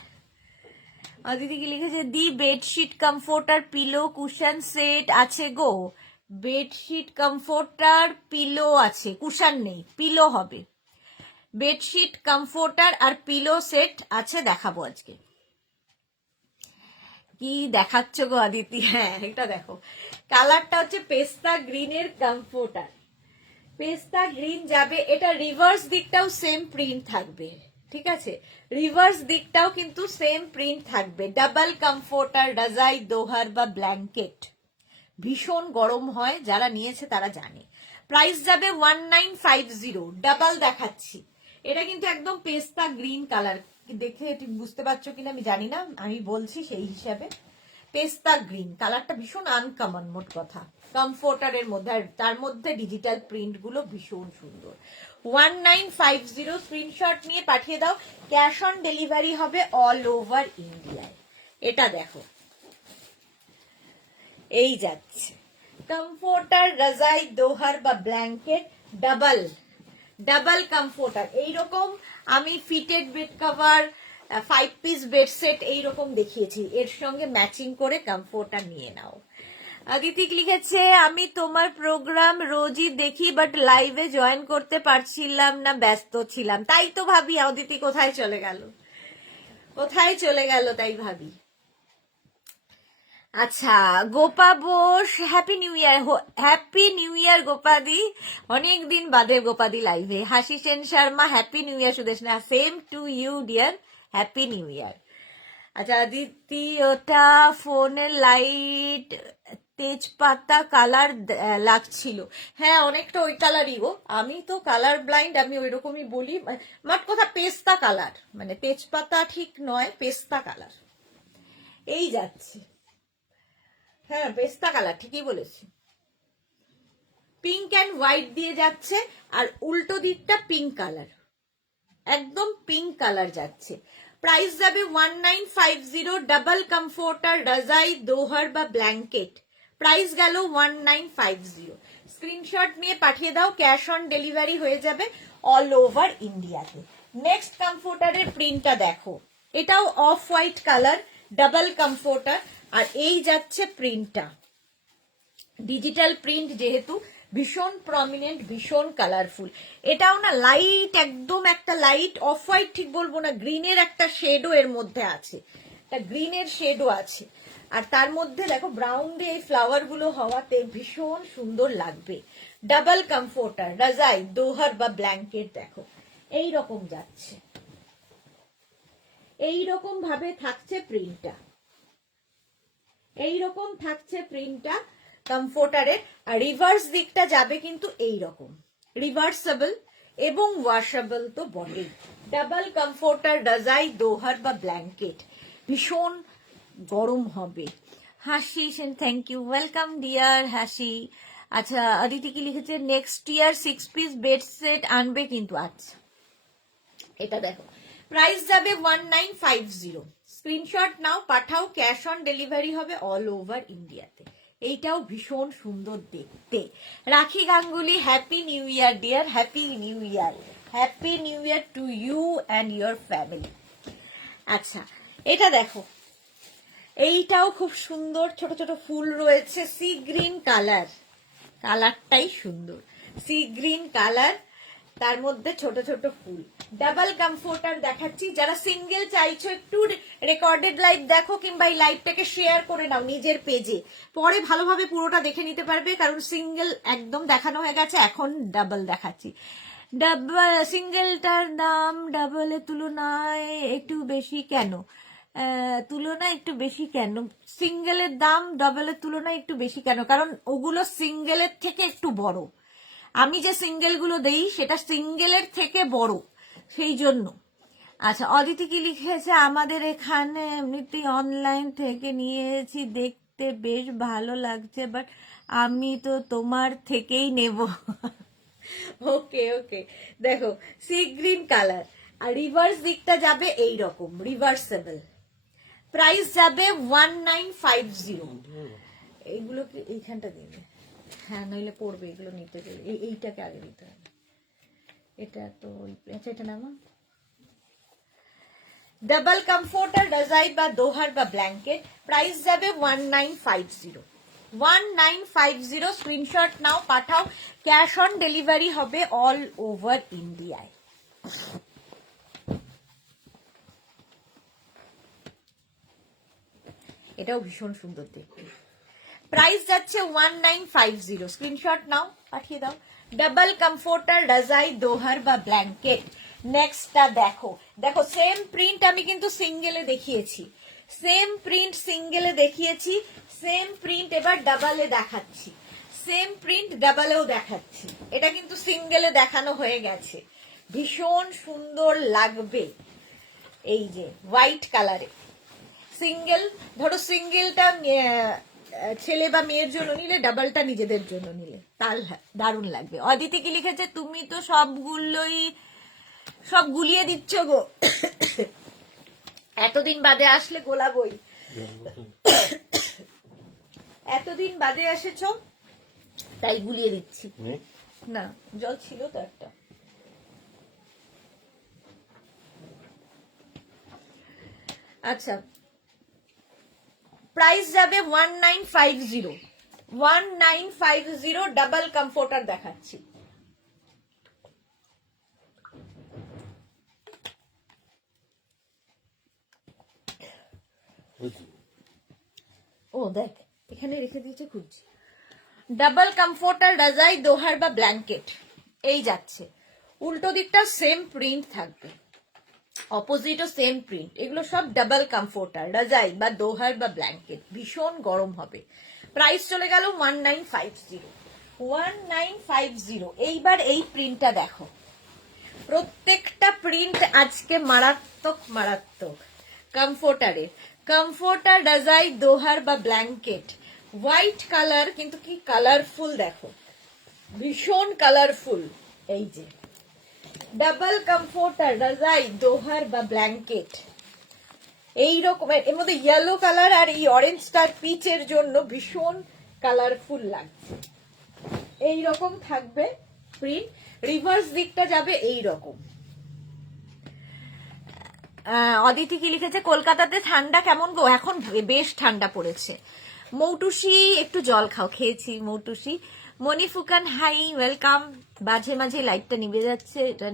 অদিতি কি লিখেছে, দি bedsheet comforter pillow cushion set আছে গো। বেডশিট কমফোর্টার পিলো আছে, কুশন নেই, পিলো হবে। বেডশিট কমফোর্টার আর পিলো সেট আছে, দেখাবো আজকে। কি দেখাচ্ছ গো অদিতি? হ্যাঁ, এটা দেখো, কালারটা হচ্ছে পেস্তা গ্রিনের কমফোর্টার, পেস্তা গ্রিন যাবে। এটা রিভার্স দিকটাও সেম প্রিন্ট থাকবে, ঠিক আছে, রিভার্স দিকটাও কিন্তু সেম প্রিন্ট থাকবে। ডাবল কমফোর্টার, রাজাই, দোহার বা ব্ল্যাঙ্কেট, ভীষণ গরম হয়, যারা নিয়েছে তারা জানে। প্রাইস যাবে 1950। ডাবল দেখাচ্ছি, এটা কিন্তু একদম পেস্তা গ্রিন কালার, দেখে ঠিক বুঝতে পারছো কিনা আমি জানি না, আমি বলছি সেই হিসাবে। পেস্তা গ্রিন কালারটা ভীষণ আনকমন, মোট কথা কমফোর্টারের মধ্যে, আর তার মধ্যে ডিজিটাল প্রিন্ট গুলো ভীষণ সুন্দর। 1950। স্ক্রিনশট নিয়ে পাঠিয়ে দাও, ক্যাশ অন ডেলিভারি হবে অল ওভার ইন্ডিয়ায়। এটা দেখো, এই যাচ্ছে কমফোর্টার, রাজাই, দোহার বা ব্ল্যাঙ্কেট, ডাবল, ডাবল কমফোর্টার। এইরকম আমি fitted bed cover, 5 piece bed set এইরকম দেখিয়েছি, এর সঙ্গে ম্যাচিং করে কমফোর্টার নিয়ে নাও। অদিতি লিখেছে, আমি তোমার প্রোগ্রাম রোজই দেখি, বাট লাইভে জয়েন করতে পারছিলাম না, ব্যস্ত ছিলাম। তাই তো ভাবি অদিতি কোথায় চলে গেল, কোথায় চলে গেল, তাই ভাবি। আচ্ছা, Gopa Bose happy new year, happy new year গোপাদি, অনেকদিন বাদে গোপাদি লাইভে। Hasi Sen Sharma happy new year Sudeshna, same to you dear, happy new year. আচ্ছা দিদি, ওটা ফোনের লাইট তেজপাতা কালার লাগছিল। হ্যাঁ, অনেকটা ওই কালারই গো, আমি তো কালার ব্লাইন্ড, আমি ওই রকমই বলি। মাঠ কথা পেস্তা কালার, মানে তেজপাতা ঠিক নয়, পেস্তা কালার এই যাচ্ছে। হ্যাঁ, পেস্তা কালার ঠিকই বলেছি। পিঙ্ক অ্যান্ড হোয়াইট দিয়ে যাচ্ছে, আর উল্টো দিকটা পিঙ্ক কালার, একদম পিঙ্ক কালার যাচ্ছে। প্রাইস যাবে 1950, ডাবল কমফোর্টার, রাজাই, দোহার বা ব্ল্যাঙ্কেট। প্রাইস গেল 1950। স্ক্রিনশট নিয়ে পাঠিয়ে দাও, ক্যাশ অন ডেলিভারি হয়ে যাবে অল ওভার ইন্ডিয়াতে। নেক্সট কমফোর্টারের প্রিন্টটা দেখো, এটাও off white colour, double comforter, আর এই যাচ্ছে প্রিন্টটা ডিজিটাল প্রিন্ট, যেহেতু ভীষণ প্রমিনেন্ট, ভীষণ কালারফুল। এটাও না লাইট, একদম একটা লাইট অফ হোয়াইট ঠিক বলবো না, গ্রিনের একটা শেডও এর মধ্যে আছে, একটা গ্রিনের শেডও আছে। আর তার মধ্যে দেখো ব্রাউন দিয়ে এই ফ্লাওয়ার গুলো হওয়াতে ভীষণ সুন্দর লাগবে। ডাবল কমফোর্টার, রাজাই, দোহার বা ব্ল্যাঙ্কেট, দেখো এই রকম যাচ্ছে, এই রকম ভাবে থাকছে প্রিন্টটা, এইরকম থাকছে প্রিন্টটা কমফোর্টারের। আর রিভার্স দিকটা যাবে কিন্তু এই রকম, রিভার্সেবল এবং ওয়াশেবল তো বটেই। ডাবল কমফোর্টার, রাজাই, দোহার বা ব্ল্যাঙ্কেট, ভীষণ গরম হবে। Hashi Sen thank you, welcome dear Hashi. আচ্ছা, অদিতি কি লিখেছে, next year 6 piece bed set আনবে কিন্তু। আচ্ছা, এটা দেখো, প্রাইস যাবে 1950। স্ক্রিনশট নাও, পাঠাও, ক্যাশ অন ডেলিভারি হবে অল ওভার ইন্ডিয়াতে। এইটাও ভীষণ সুন্দর দেখতে। Rakhi Ganguly happy new year dear, happy new year, happy new year to you and your family. আচ্ছা, এটা দেখো, এইটাও খুব সুন্দর, ছোট ছোট ফুল রয়েছে, সি গ্রিন কালার, কালারটাই সুন্দর, সি গ্রিন কালার, তার মধ্যে ছোট ছোট ফুল। ডাবল কমফোর্টার দেখাচ্ছি, যারা সিঙ্গেল চাইছো একটু রেকর্ডেড লাইভ দেখো, কিংবা এই লাইভটাকে শেয়ার করে নাও নিজের পেজে, পরে ভালোভাবে পুরোটা দেখে নিতে পারবে, কারণ সিঙ্গেল একদম দেখানো হয়ে গেছে, এখন ডাবল দেখাচ্ছি। ডাবল, সিঙ্গেলটার দাম ডাবলের তুলনায় একটু বেশি কেন? তুলনায় একটু বেশি কেন? সিঙ্গেলের দাম ডাবলের তুলনায় একটু বেশি কেন? কারণ ওগুলো সিঙ্গেলের থেকে একটু বড়, আমি যে সিঙ্গেল গুলো দেই সেটা সিঙ্গেলের থেকে বড়, সেই জন্য। আচ্ছা, অদিতি কি লিখেছে, আমাদের এখানে এমনিতেই অনলাইন থেকে নিয়েছি, দেখতে বেশ ভালো লাগছে, বাট আমি তো তোমার থেকেই নেব। ওকে ওকে, দেখো সি গ্রিন কালার, আর রিভার্স দিকটা যাবে এই রকম, রিভার্সেবল। প্রাইস যাবে 1950। এইগুলো কি এইখানটা দিবে? হ্যাঁ, নইলে পড়বে, এগুলো নিতে গেলে এইটাকে আগে দিতে হবে। এটা তো আচ্ছা, এটা নামা। ডাবল কমফোর্টার, রাজাই বা দোহার বা ব্ল্যাঙ্কেট, প্রাইস যাবে 1950। 1950, স্ক্রিনশট নাও, পাঠাও, ক্যাশ অন ডেলিভারি হবে অল ওভার ইন্ডিয়ায়। এটাও ভীষণ সুন্দর দেখতে। প্রাইস যাচ্ছে 1950, স্ক্রিনশট নাও, পাঠিয়ে দাও। ডাবল কমফোর্টার, রাজাই, দোহার বা ব্ল্যাঙ্কেট। নেক্সটটা দেখো, দেখো সেম প্রিন্ট আমি কিন্তু সিঙ্গেলে দেখিয়েছি, সেম প্রিন্ট সিঙ্গেলে দেখিয়েছি, সেম প্রিন্ট এবার ডাবলে দেখাচ্ছি, সেম প্রিন্ট ডাবলেও দেখাচ্ছি। এটা কিন্তু সিঙ্গেলে দেখানো হয়ে গেছে, ভীষণ সুন্দর লাগবে। এই যে হোয়াইট কালারে সিঙ্গেল, ধরো সিঙ্গেলটা ছেলে বা মেয়ের জন্য নিলে, ডাবলটা নিজেদের জন্য নিলে, তার দারুণ লাগবে। অদিতি কি লিখেছে, তুমি তো সবগুলোই সব গুলিয়ে দিচ্ছ গো, এতদিন বাদে আসলে গোলাবই, এতদিন বাদে এসেছো তাই গুলিয়ে দিচ্ছি। না, জল ছিল তো একটা। আচ্ছা, প্রাইস যাবে 1950। 1950, ডাবল কমফোর্টার দেখাচ্ছি। ও দেখ এখানে রেখে দিয়েছে, খুঁজছি। ডাবল কমফোর্টার রাজাই দোহার বা ব্ল্যাঙ্কেট, এই যাচ্ছে। উল্টো দিকটা সেম প্রিন্ট থাকবে, অপোজিটও সেম প্রিন্ট। এগুলো সব ডাবল কমফোর্টার রাজাই বা দোহার বা ব্ল্যাঙ্কেট, ভীষণ গরম হবে। প্রাইস চলে গেল 1950। 1950। এইবার এই প্রিন্টটা দেখো, প্রত্যেকটা প্রিন্ট আজকে মারাত্মক মারাত্মক। কমফোর্টারের, কমফোর্টার রাজাই দোহার বা ব্ল্যাঙ্কেট, হোয়াইট কালার, কিন্তু কি কালারফুল দেখো, ভীষণ কালারফুল। এই যে ডাবল কমফোর্টার রাজাই দোহার বা ব্ল্যাঙ্কেট, এই রকমের, এর মধ্যে ইয়েলো কালার আর এই অরেঞ্জটার পিচের জন্য ভীষণ কালারফুল লাগছে। এই রকম থাকবে প্রিন্ট, রিভার্স দিকটা যাবে এই রকম। অদিতি কি লিখেছে, কলকাতাতে ঠান্ডা কেমন গো? এখন বেশ ঠান্ডা পড়েছে। মৌটুসি একটু জল খাও, খেয়েছি মৌটুসি। মনিফুকান high, welcome. মাঝে মাঝে লাইটটা নিভে যাচ্ছে, এটা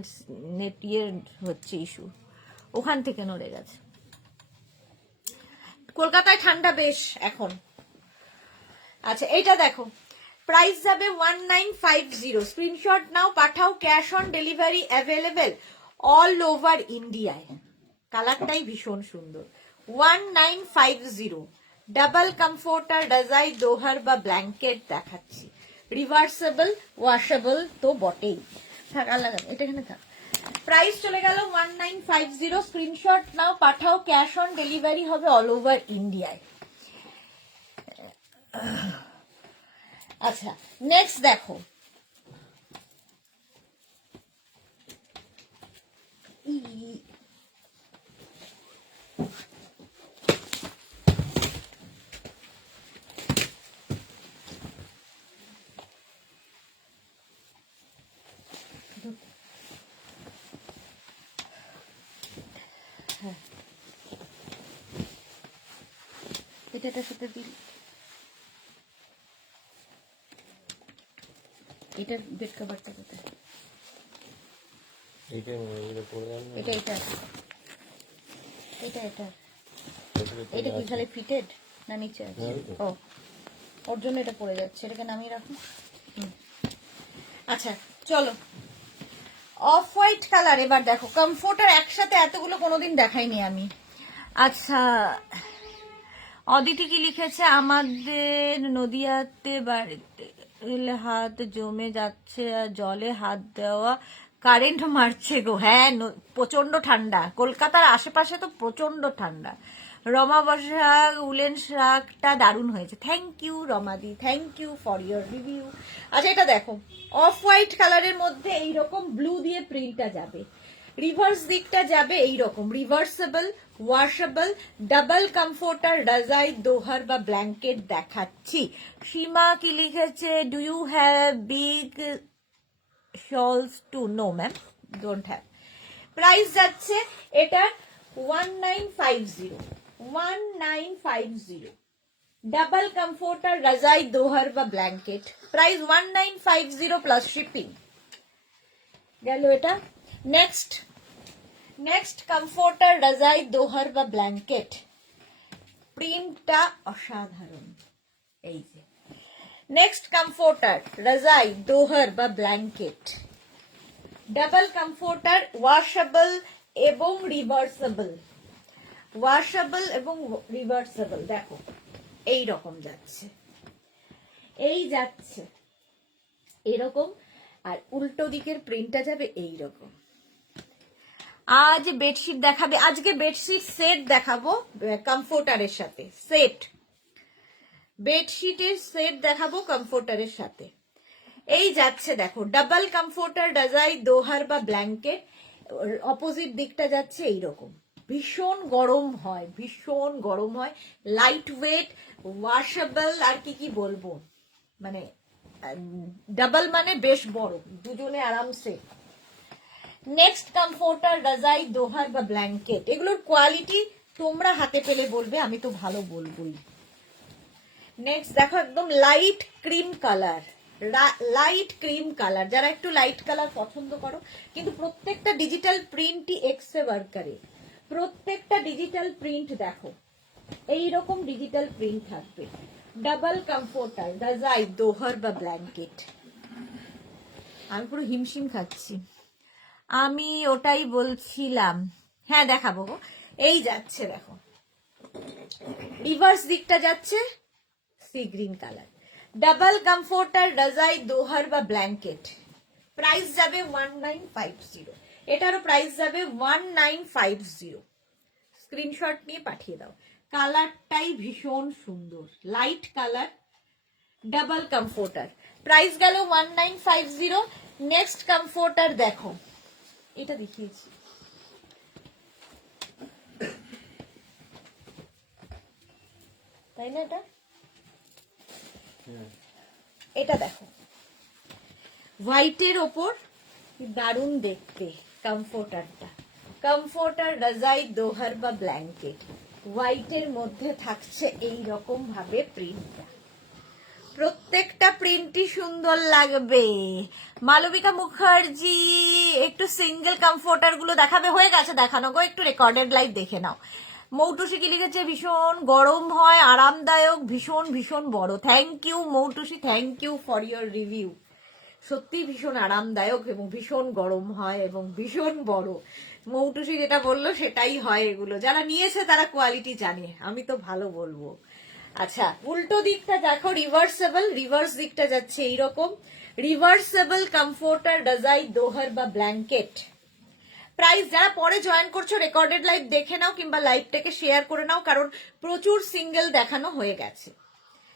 নেট ইয়ে হচ্ছে ইস্যু, ওখান থেকে নড়ে গেছে। কলকাতায় ঠান্ডা বেশ এখন। আচ্ছা এইটা দেখো, প্রাইস যাবে 1950। স্ক্রিনশট নাও, পাঠাও, cash on delivery available all over ইন্ডিয়ায়। কালারটাই ভীষণ সুন্দর। 1950 ডাবল কমফোর্টার রাজাই দোহার বা ব্ল্যাঙ্কেট দেখাচ্ছি। রিভার্সেবল, ওয়াশেবল তো বটেই। থাক আলাদা, এটা এখানে থাক। প্রাইস চলে গেল 1950। স্ক্রিনশট নাও, পাঠাও, ক্যাশ অন ডেলিভারি হবে অল ওভার ইন্ডিয়ায়। আচ্ছা নেক্সট দেখো, এটার সাথে দিল, এটার বেড কভারটা কোথায়? এটা এটা এটা এটা কি খালি ফিটেড না নিচে আছে? ও, ওর জন্য এটা পড়ে যাচ্ছে, এটাকে নামিয়ে রাখুন। আচ্ছা চলো, অফ হোয়াইট কালার। এবার দেখো কমফোর্টার একসাথে এতগুলো কোনোদিন দেখাইনি আমি। আচ্ছা অদিতি কি লিখেছে, আমাদের নদিয়াতে বাড়িতে হাত জমে যাচ্ছে আর জলে হাত দেওয়া কারেন্ট মারছে গো। হ্যাঁ প্রচন্ড ঠান্ডা, কলকাতার আশেপাশে তো প্রচন্ড ঠান্ডা। রমা বসাক উলেন শাকটা দারুণ হয়েছে, থ্যাংক ইউ রমাদি, thank you for your review. আচ্ছা এটা দেখো, অফ হোয়াইট কালারের মধ্যে এইরকম ব্লু দিয়ে প্রিন্টটা যাবে, রিভার্স দিকটা যাবে এইরকম, রিভার্সেবল, ওয়াশেবল, ডাবল কমফোর্টার রাজাই দোহার বা ব্ল্যাঙ্কেট দেখাচ্ছি। সীমা কি লিখেছে, do you have big shawls too? No ma'am, don't have. Price যাচ্ছে এটা 1950। 1950 ডাবল কমফোর্টার রাজাই দোহার বা ব্ল্যাঙ্কেট, প্রাইস 1950 প্লাস শিপিং গেল এটা। নেক্সট কমফোর্টার রাজাই দোহার বা ব্ল্যাঙ্কেট, প্রিন্টটা অসাধারণ। এই যে নেক্সট কমফোর্টার রাজাই দোহার বা ব্ল্যাঙ্কেট, ডাবল কমফোর্টার, ওয়াশেবল এবং রিভার্সেবল, ওয়াশেবল এবং রিভার্সেবল। দেখো এই রকম যাচ্ছে, এই যাচ্ছে এরকম, আর উল্টো দিকের প্রিন্টটা যাবে এই রকম। আজ বেডশিট দেখাবে, আজকে বেডশিট সেট দেখাবো কমফোর্টারের সাথে, সেট বেডশিটের সেট দেখাবো কমফোর্টারের সাথে। এই যাচ্ছে দেখো, ডাবল কমফোর্টার রাজাই দোহার বা ব্ল্যাঙ্কেট, অপোজিট দিকটা যাচ্ছে এইরকম। ভীষণ গরম হয়, ভীষণ গরম হয়, লাইট ওয়েট, ওয়াশেবল, আর কি বলবো, মানে ডাবল মানে বেশ বড়, দুজনে আরামসে। নেক্সট কমফোর্টার রাজাই দোহার বা ব্ল্যাঙ্কেট, এগুলোর কোয়ালিটি তোমরা হাতে পেলে বলবে, আমি তো ভালো বলবোই। নেক্সট দেখো একদম light cream colour, light cream colour, যারা একটু লাইট কালার পছন্দ করো, কিন্তু প্রত্যেকটা ডিজিটাল প্রিন্টই এক্সে ওয়ার্কারে, প্রত্যেকটা ডিজিটাল প্রিন্ট দেখো এইরকম ডিজিটাল প্রিন্ট থাকবে, ডাবল কমফোর্টার, রাজাই, দোহার বা ব্ল্যাঙ্কেট। আমি পুরো হিমশিম খাচ্ছি, আমি ওটাই বলছিলাম। হ্যাঁ দেখাবো, এই যাচ্ছে দেখো, রিভার্স দিকটা যাচ্ছে sea green colour, double comforter, রাজাই, দোহার বা ব্ল্যাঙ্কেট। প্রাইস যাবে 1950, এটারও প্রাইস যাবে 1950। স্ক্রিনশট নিয়ে পাঠিয়ে দাও। কালারটাই ভীষণ সুন্দর, light colour, double comforter, price গেল 1950। নেক্সট কমফোর্টার দেখো, এটা দেখিয়েছি, তাই না? এটা দেখো, হোয়াইটের ওপর, দারুণ দেখতে কমফোর্টারটা। কমফোর্টার, রাজাই, দোহার বা ব্ল্যাঙ্কেট, হোয়াইটের মধ্যে থাকছে এই রকম ভাবে প্রিন্টটা। প্রত্যেকটা প্রিন্টই সুন্দর লাগবে। মালবিকা মুখার্জি একটু সিঙ্গেল কমফোর্টার গুলো দেখাবে, হয়ে গেছে দেখানো গো, একটু রেকর্ডেড লাইভ দেখে নাও। মৌটুসি কি লিখেছে, ভীষণ গরম হয়, আরামদায়ক, ভীষণ ভীষণ বড়। Thank you Moutushi, thank you for your review. সত্যি ভীষণ আরামদায়ক এবং ভীষণ গরম হয় এবং ভীষণ বড়। মৌটুসি যেটা বললো সেটাই হয়, এগুলো যারা নিয়েছে তারা কোয়ালিটি জানে, আমি তো ভালো বলবো। আচ্ছা, উল্টো দিকটা দেখো, রিভার্সেবল, রিভার্স দিকটা যাচ্ছে এইরকম, রিভার্সেবল কমফোর্টার, রাজাই, দোহার বা ব্ল্যাঙ্কেট। প্রাইস যারা পরে জয়েন করছো রেকর্ডেড লাইভ দেখে নাও, কিংবা লাইভটাকে শেয়ার করে নাও, কারণ প্রচুর সিঙ্গেল দেখানো হয়ে গেছে,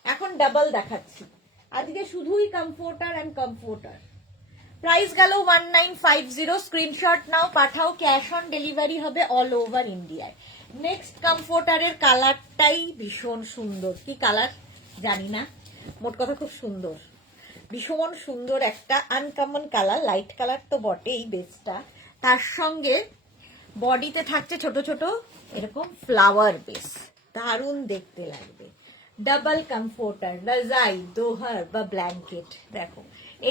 এখন ডাবল দেখাচ্ছি। আজকে শুধুই কমফোর্টার অ্যান্ড কমফোর্টার। প্রাইস গেল 1950। স্ক্রিনশট নাও, পাঠাও, ক্যাশ অন ডেলিভারি হবে অল ওভার ইন্ডিয়ায়। নেক্সট কমফোর্টারের কালারটাই ভীষণ সুন্দর, কি কালার জানি না, মোট কথা খুব সুন্দর, ভীষণ সুন্দর একটা আনকমন কালার, লাইট কালার তো বটেই বেসটা, তার সঙ্গে বডিতে থাকছে ছোট ছোট এরকম ফ্লাওয়ার বেস, দারুণ দেখতে লাগবে। ডাবল কমফোর্টার, রাজাই, দোহার বা ব্ল্যাঙ্কেট, দেখো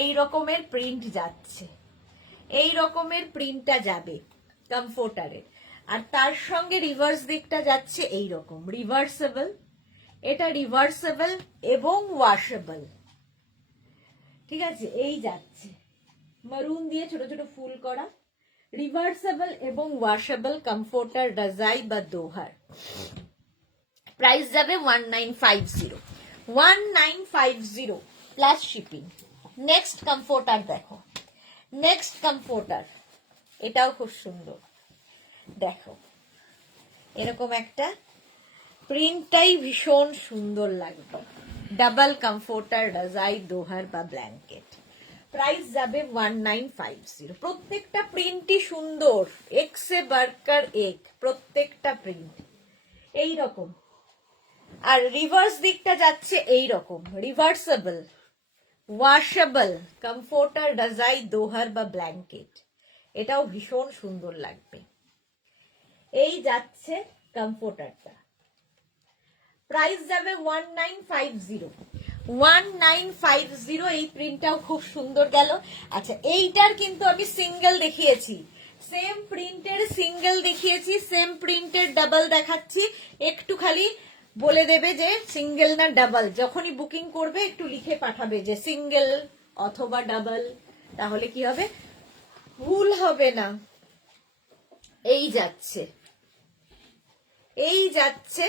এই রকমের প্রিন্ট যাচ্ছে, এই রকমের প্রিন্টটা যাবে কমফোর্টারের। আর তার সঙ্গে রিভার্স দিকটা যাচ্ছে এই রকম, রিভার্সেবল, এটা রিভার্সেবল এবং ওয়াশেবল, ঠিক আছে? এই যাচ্ছে মারুন দিয়ে ছোট ছোট ফুল করা, রিভার্সেবল এবং ওয়াশেবল কমফোর্টার, রাজাই বা দোহার। প্রাইস যাবে 1950, 1950 প্লাস শিপিং। নেক্সট কমফোর্টার দেখো, নেক্সট কমফোর্টার, এটাও খুব সুন্দর, দেখো এরকম একটা প্রিন্টটাই ভীষণ সুন্দর লাগবে, ডাবল কমফোর্টার, রাজাই, দোহার বা ব্ল্যাঙ্কেট। প্রাইস যাবে 1950। প্রত্যেকটা প্রিন্টই সুন্দর, এক্সে বার্কার এক, প্রত্যেকটা প্রিন্ট এই রকম। আর রিভার্স দিকটা যাচ্ছে এই রকম, রিভার্সেবল, ওয়াশেবল কমফোর্টার, রাজাই, দোহার বা ব্ল্যাঙ্কেট, এটাও ভীষণ সুন্দর লাগবে। এই যাচ্ছে কমফোর্টারটা, প্রাইস যাবে 1950, 1950। এই প্রিন্টটাও খুব সুন্দর গেল। আচ্ছা, এইটার কিন্তু আমি সিঙ্গেল দেখিয়েছি, সেম প্রিন্টের সিঙ্গেল দেখিয়েছি, সেম প্রিন্টের ডাবল দেখাচ্ছি। একটু খালি বলে দেবে যে সিঙ্গেল না ডাবল, যখনই বুকিং করবে একটু লিখে পাঠাবে যে সিঙ্গেল অথবা ডাবল, তাহলে কি হবে, ভুল হবে না। এই যাচ্ছে, এই যাচ্ছে,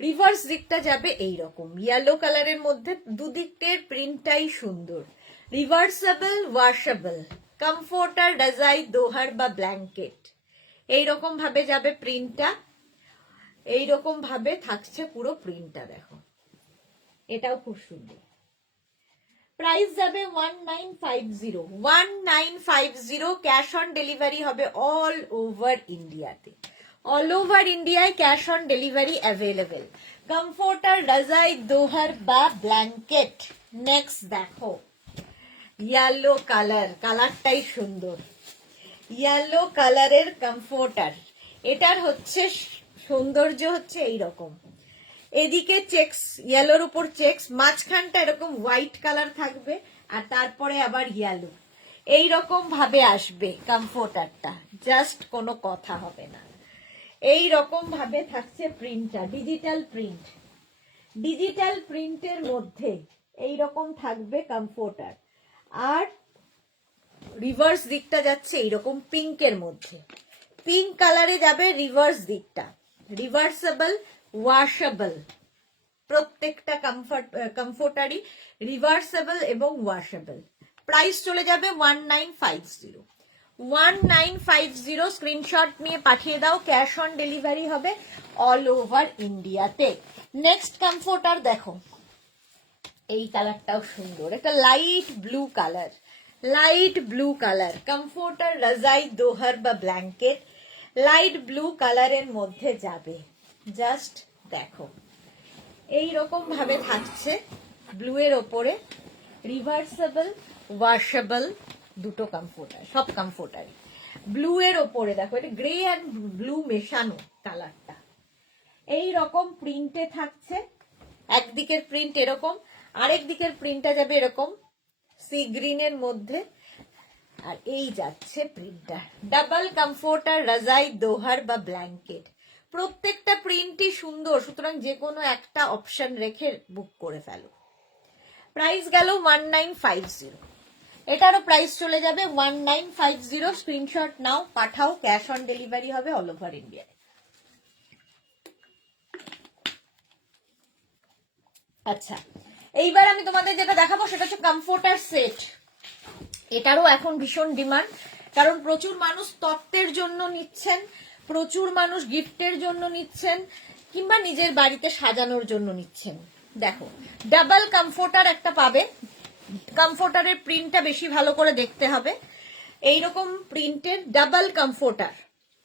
রিভার্স দিকটা যাবে এই রকম ইয়েলো কালারের মধ্যে, দুদিকটের প্রিন্টটাই সুন্দর, রিভার্সেবল, ওয়াশেবল কমফোর্টার, রাজাই, দোহার বা ব্ল্যাঙ্কেট, এইরকম ভাবে যাবে প্রিন্টটা, এইরকম ভাবে থাকছে পুরো প্রিন্টটা, দেখো এটাও খুব সুন্দর। প্রাইস যাবে 1950, 1950, ক্যাশ অন ডেলিভারি হবে অল ওভার ইন্ডিয়াতে, অল ওভার ইন্ডিয়ায় cash on delivery available. Comforter, রাজাই, দোহার বা ব্ল্যাঙ্কেট। নেক্সট দেখো ইয়েলো কালার, কালারটাই সুন্দর, ইয়েলো কালারের কমফোর্টার। এটার হচ্ছে সৌন্দর্য হচ্ছে এইরকম, এদিকে চেক্স, ইয়েলোর উপর চেক্স, মাঝখানটা এরকম হোয়াইট কালার থাকবে, আর তারপরে আবার ইয়েলো, এইরকম ভাবে আসবে কমফোর্টারটা, জাস্ট কোনো কথা হবে না। এই রকম ভাবে থাকছে প্রিন্টটা, ডিজিটাল প্রিন্ট। ডিজিটাল প্রিন্টের মধ্যে এই রকম থাকবে কমফোর্টার, আর রিভার্স দিকটা যাচ্ছে এইরকম পিঙ্কের মধ্যে, পিঙ্ক কালারে যাবে রিভার্স দিকটা। রিভার্সেবল, ওয়াশেবল, প্রত্যেকটা কমফোর্টারই রিভার্সেবল এবং ওয়াশেবল। প্রাইস চলে যাবে 1950। 1950 স্ক্রিনশট নিয়ে পাঠিয়ে দাও, ক্যাশ অন ডেলিভারি হবে অল ওভার ইন্ডিয়াতে। নেক্সট কমফোর্টার দেখো, এই কালারটাও সুন্দর, একটা light blue colour, light blue colour comforter, রাজাই দোহার বা ব্ল্যাঙ্কেট লাইট ব্লু কালারের মধ্যে যাবে। জাস্ট দেখো এই রকম ভাবে থাকছে ব্লু এর ওপরে, রিভার্সেবল, ওয়াশেবল, দুটো কমফোর্টার, সব কমফোর্টার ব্লু এর ওপরে। দেখো এটা গ্রে অ্যান্ড ব্লু মেশানো কালারটা, এই রকম প্রিন্টে থাকছে। একদিকের প্রিন্ট এরকম, আরেক দিকের প্রিন্টটা যাবে এরকম সি গ্রিনের মধ্যে, আর এই যাচ্ছে প্রিন্টটা। ডাবল কমফোর্টার, রাজাই দোহার বা ব্ল্যাঙ্কেট, প্রত্যেকটা প্রিন্টই সুন্দর, সুতরাং যে কোনো একটা অপশন রেখে বুক করে ফেলো। প্রাইস গেল 1950, এটারও প্রাইস চলে যাবে 1950। স্ক্রিনশট নাও, পাঠাও, ক্যাশ অন ডেলিভারি হবে অল ওভার ইন্ডিয়া। আচ্ছা, এইবার আমি তোমাদের যেটা দেখাবো সেটা হচ্ছে কমফোর্টার সেট। এটারও এখন ভীষণ ডিমান্ড, কারণ প্রচুর মানুষ তত্ত্বের জন্য নিচ্ছেন, প্রচুর মানুষ গিফটের জন্য নিচ্ছেন, কিংবা নিজের বাড়িতে সাজানোর জন্য নিচ্ছেন। দেখো ডাবল কমফোর্টার একটা পাবে, কমফোর্টারের প্রিন্টটা বেশি ভালো করে দেখতে হবে, এইরকম প্রিন্টের ডাবল কমফোর্টার,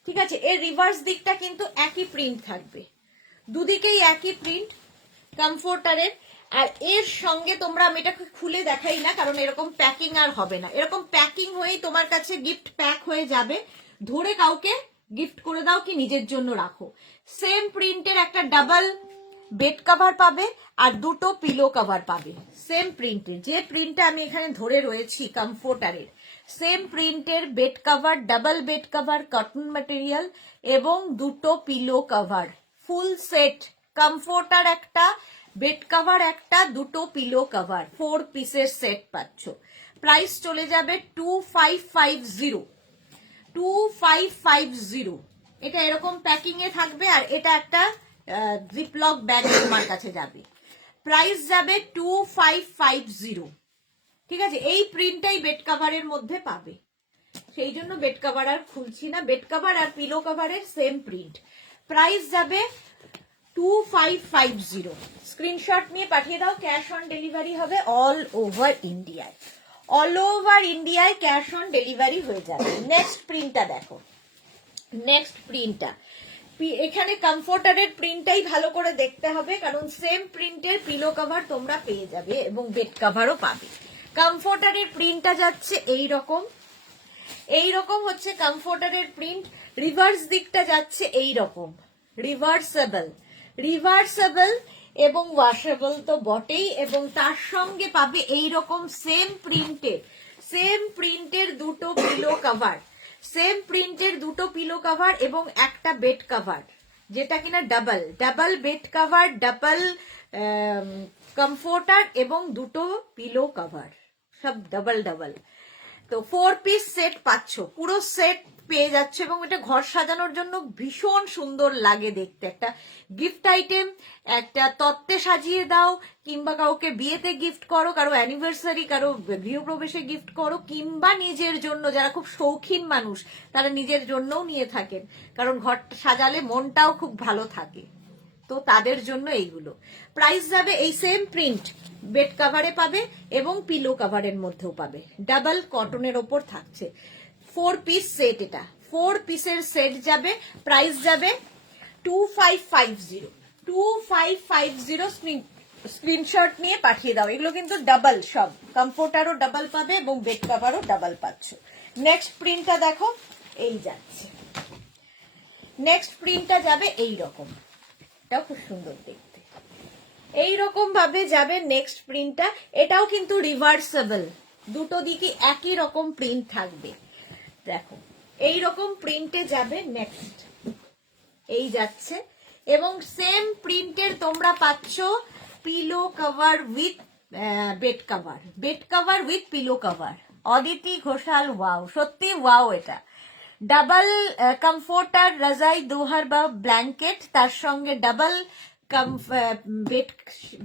ঠিক আছে। এর রিভার্স দিকটা কিন্তু একই প্রিন্ট থাকবে, দুদিকেই একই প্রিন্ট কমফোর্টারের। আর এর সঙ্গে তোমরা, আমি এটাকে খুলে দেখাই না কারণ এরকম প্যাকিং আর হবে না, এরকম প্যাকিং হয়েই তোমার কাছে গিফট প্যাক হয়ে যাবে, ধরে কাউকে গিফট করে দাও কি নিজের জন্য রাখো। সেম প্রিন্টের একটা ডাবল বেড কভার পাবে আর দুটো পিলো কভার পাবে, সেম প্রিন্টের, যে প্রিন্টটা আমি এখানে ধরে রয়েছি কমফোর্টারের, সেম প্রিন্টের bed cover, double bed cover, cotton material এবং দুটো pillow cover, full set. Comforter একটা, বেড কভার একটা, দুটো পিলো কভার, 4 পিসের সেট পাচ্ছ। প্রাইস চলে যাবে 2550। 2550, এটা এরকম প্যাকিং এ থাকবে, আর এটা একটা জিপলক ব্যাগে তোমার কাছে যাবে। প্রাইস যাবে 2550, ঠিক আছে। এই প্রিন্টটাই বেড কভারের মধ্যে পাবে, সেই জন্য বেড কভার আর খুলছি না, বেড কভার আর পিলো কভারের সেম প্রিন্ট। প্রাইস যাবে 2550। স্ক্রিনশট নিয়ে পাঠিয়ে দাও, ক্যাশ অন ডেলিভারি হবে অল ওভার ইন্ডিয়ায়, অল ওভার ইন্ডিয়ায় ক্যাশ অন ডেলিভারি হয়ে যাবে। নেক্সট প্রিন্টটা দেখো, নেক্সট প্রিন্টটা, এখানে কমফোর্টারের প্রিন্টটাই ভালো করে দেখতে হবে, কারণ সেম প্রিন্টের পিলো কভার তোমরা পেয়ে যাবে এবং বেড কভারও পাবে। কমফোর্টারের প্রিন্টটা যাচ্ছে এইরকম, এইরকম হচ্ছে কমফোর্টারের প্রিন্ট, রিভার্স দিকটা যাচ্ছে এইরকম, রিভার্সেবল, রিভার্সেবল এবং ওয়াশেবল তো বটেই, এবং তার সঙ্গে পাবে এইরকম সেম প্রিন্টের দুটো পিলো কভার, সেম প্রিন্টের দুটো পিলো কভার এবং একটা বেড কভার, যেটা কিনা double, double bed cover, double comforter এবং দুটো পিলো কভার, সব ডাবল ডাবল। তো 4 পিস সেট পাচ্ছ, পুরো সেট পেয়ে যাচ্ছে, এবং এটা ঘর সাজানোর জন্য ভীষণ সুন্দর লাগে দেখতে। একটা গিফট আইটেম, একটা তত্ত্বে সাজিয়ে দাও, কিংবা কাউকে বিয়েতে গিফট করো, কারো অ্যানিভার্সারি, কারো গৃহপ্রবেশে গিফট করো, কিংবা নিজের জন্য, যারা খুব শৌখিন মানুষ তারা নিজের জন্যও নিয়ে থাকেন, কারণ ঘর সাজালে মনটাও খুব ভালো থাকে, তো তাদের জন্য এইগুলো। প্রাইস যাবে এই সেম প্রিন্ট বেড কভারে পাবে এবং পিলো কভারের মধ্যেও পাবে, ডাবল কটনের ওপর থাকছে। 4 পিস সেট, এটা 4 পিসের সেট যাবে। প্রাইস যাবে 2550। 2550 স্ক্রিনশট নিয়ে পাঠিয়ে দাও। এগুলো কিন্তু ডাবল, সব কমফোর্টারও ডাবল পাবে এবং বেড কভারও ডাবল পাচ্ছ। নেক্সট প্রিন্টটা দেখো, এই যাচ্ছে, নেক্সট প্রিন্টটা যাবে এইরকম, এটাও খুব সুন্দর দেখতে, এইরকম ভাবে যাবে নেক্সট প্রিন্টটা। এটাও কিন্তু রিভার্সেবল, দুটো দিকে একই রকম প্রিন্ট থাকবে। দেখো এইরকম প্রিন্টে যাবে নেক্সট, এই যাচ্ছে, এবং সেম প্রিন্টের তোমরা পাচ্ছ pillow cover with bed cover with pillow cover. Aditi Ghoshal, wow, সত্যি ওয়াও। এটা ডাবল কমফোর্টার রাজাই দোহার বা ব্ল্যাঙ্কেট, তার সঙ্গে ডাবল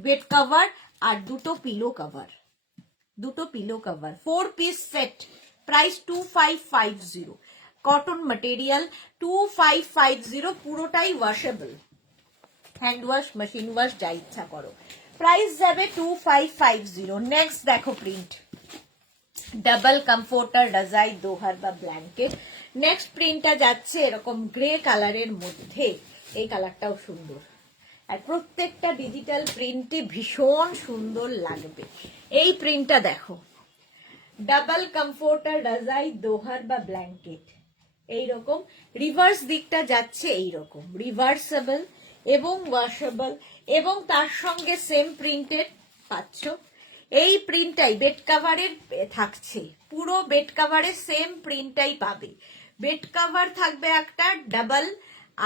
বেড কভার আর দুটো pillow cover, 4 piece set, price 2550, cotton material 2550, পুরোটাই washable, hand wash, machine wash, যা ইচ্ছা করো। প্রাইস যাবে 2550। নেক্সট দেখো প্রিন্ট, ডাবল কমফোর্টার রাজাই দোহার বা ব্ল্যাঙ্কেট। নেক্সট প্রিন্টটা যাচ্ছে এরকম গ্রে কালারের মধ্যে, এই কালারটাও সুন্দর, আর প্রত্যেকটা ডিজিটাল প্রিন্টে ভীষণ সুন্দর লাগবে। এই প্রিন্টটা দেখো, ডাবল কমফোর্টার রাজাই দোহার বা ব্ল্যাঙ্কেট, এইরকম রিভার্স দিকটা যাচ্ছে, এইরকম রিভার্সেবল এবং ওয়াশেবল, এবং তার সঙ্গে সেম প্রিন্টের পাচ্ছ। এই প্রিন্টটাই বেড কাভারের থাকছে, পুরো বেড কাভারে সেম প্রিন্টটাই পাবে। বেড কাভার থাকবে একটা ডাবল,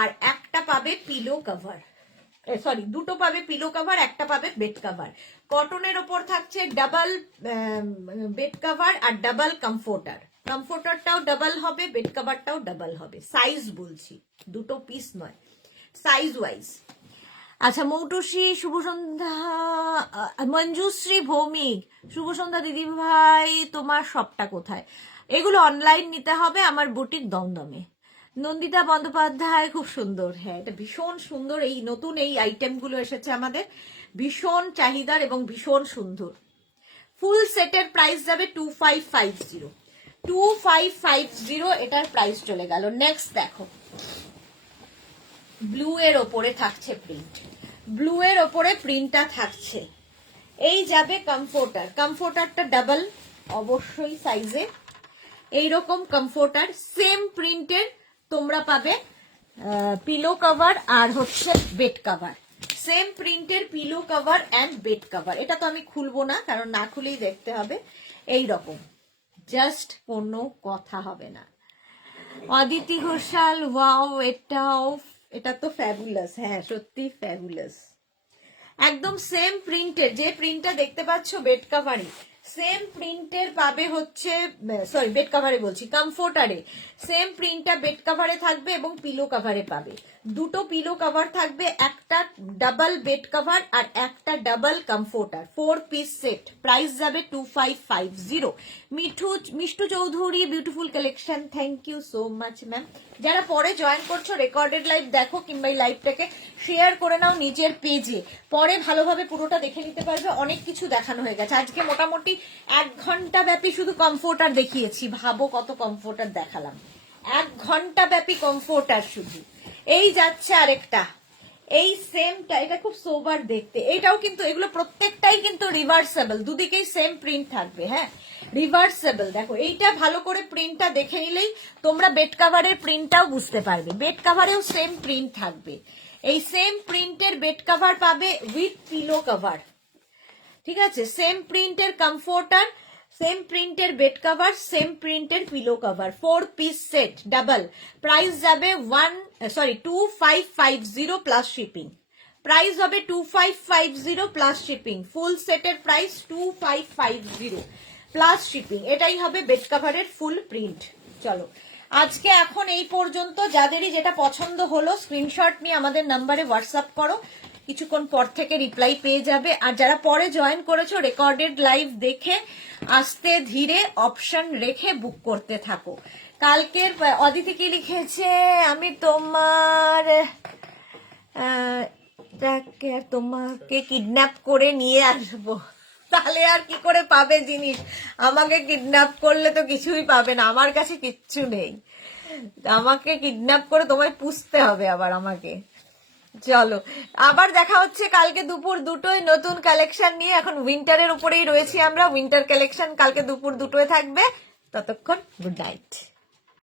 আর একটা পাবে পিলো কভার, সরি দুটো পাবে পিলো কভার, একটা পাবে বেড কভার। কটনের ওপর থাকছে ডাবল বেড কভার আর ডাবল কমফোর্টার, কমফোর্টারটাও ডাবল হবে, বেড কভারটাও ডাবল হবে। সাইজ বলছি, দুটো পিস নয়, সাইজ ওয়াইজ। আচ্ছা, মৌটুসী শুভ সন্ধ্যা, মঞ্জুশ্রী ভৌমিক শুভ সন্ধ্যা দিদি ভাই, তোমার শপটা কোথায়? এগুলো অনলাইন নিতে হবে, আমার বুটিক দমদমে। নন্দিতা বন্দ্যোপাধ্যায়, খুব সুন্দর, হ্যাঁ এটা ভীষণ সুন্দর, এই নতুন এই আইটেমগুলো এসেছে আমাদের, ভীষণ চাহিদার এবং ভীষণ সুন্দর। ফুল সেটের প্রাইস যাবে 2550, এটার প্রাইস চলে গেল। নেক্সট দেখো, ব্লু এর ওপরে থাকছে প্রিন্ট, ব্লু এর ওপরে প্রিন্টটা থাকছে। এই যাবে কমফোর্টার, কমফোর্টারটা ডাবল অবশ্যই সাইজে, এইরকম কমফোর্টার সেম প্রিন্টের তোমরা পাবে পিলো কভার আর হচ্ছে বেড কভার, সেম প্রিন্টের pillow cover and bed cover. এটা তো আমি খুলবো না, কারণ না খুলেই দেখতে হবে। এই রকম জাস্ট কোনো কথা হবে না। অদিতি ঘোষাল, ওয়াও, এটা তো ফ্যাবুলাস, হ্যাঁ সত্যি ফ্যাবুলাস, একদম সেম প্রিন্টের, যে প্রিন্টটা দেখতে পাচ্ছ বেড কাভারে, সেম প্রিন্টের পাবে হচ্ছে, সরি বেড কাভারে বলছি, কমফোর্টারে সেম প্রিন্টটা বেড কাভারে থাকবে এবং পিলো কাভারে পাবে। দুটো পিলো কাভার থাকবে, একটা ডাবল বেড কাভার আর একটা double comforter, 4 piece set, price যাবে 2550। Mishtu Chowdhury, beautiful collection, thank you so much ma'am. যারা পরে জয়েন করছো, রেকর্ডেড লাইভ দেখো, কিংবা এই লাইভটাকে শেয়ার করে নাও নিজের পেজে, পরে ভালোভাবে পুরোটা দেখে নিতে পারবে। অনেক কিছু দেখানো হয়ে গেছে আজকে, মোটামুটি 1 ঘন্টা ব্যাপী শুধু কমফোর্টার দেখিয়েছি, ভাবো কত কমফোর্টার দেখালাম, 1 ঘন্টা ব্যাপী কমফোর্টার শুধু। এই যাচ্ছে আরেকটা, এই সেমটা, এটা খুব সোবার দেখতে, এটাও কিন্তু, এগুলো প্রত্যেকটাই কিন্তু রিভার্সেবল, দুদিকেই সেম প্রিন্ট থাকবে, হ্যাঁ রিভার্সেবল। দেখো এইটা ভালো করে প্রিন্টটা দেখে নিলেই তোমরা বেড কাভারের প্রিন্টটাও বুঝতে পারবে, বেড কাভারেও সেম প্রিন্ট থাকবে। এই সেম প্রিন্টের বেড কাভার পাবে উইথ পিলো কভার, ঠিক আছে, সেম প্রিন্টের কমফোর্টার, সেম প্রিন্টের বেড কভার, সেম প্রিন্টের pillow cover, 4 piece set double, price যাবে 2550 প্লাস শিপিং, প্রাইস হবে 2550 প্লাস শিপিং, ফুল সেটের প্রাইস 2550 প্লাস শিপিং, এটাই হবে বেড কভারের ফুল প্রিন্ট। চলো আজকে এখন এই পর্যন্ত, যাদেরই যেটা পছন্দ হলো স্ক্রিনশট নিয়ে আমাদের নাম্বারে হোয়াটসঅ্যাপ করো, কিছুক্ষণ পর থেকে রিপ্লাই পেয়ে যাবে। আর যারা পরে জয়েন করেছো, রেকর্ডেড লাইভ দেখে আস্তে ধীরে অপশন রেখে বুক করতে থাকো। কালকের অদিতি কি লিখেছে, আমি তোমাকে কিডন্যাপ করে নিয়ে আসবো, তাহলে আর কি করে পাবে জিনিস? আমাকে কিডন্যাপ করলে তো কিছুই পাবে না, আমার কাছে কিচ্ছু নেই, আমাকে কিডন্যাপ করে তোমায় পুষতে হবে আবার আমাকে। চলো আবার দেখা হচ্ছে কালকে দুপুর 2টোয় নতুন কালেকশন নিয়ে। এখন উইন্টারের উপরেই রয়েছি আমরা, উইন্টার কালেকশন কালকে দুপুর 2টোয় থাকবে। ততক্ষণ গুড নাইট।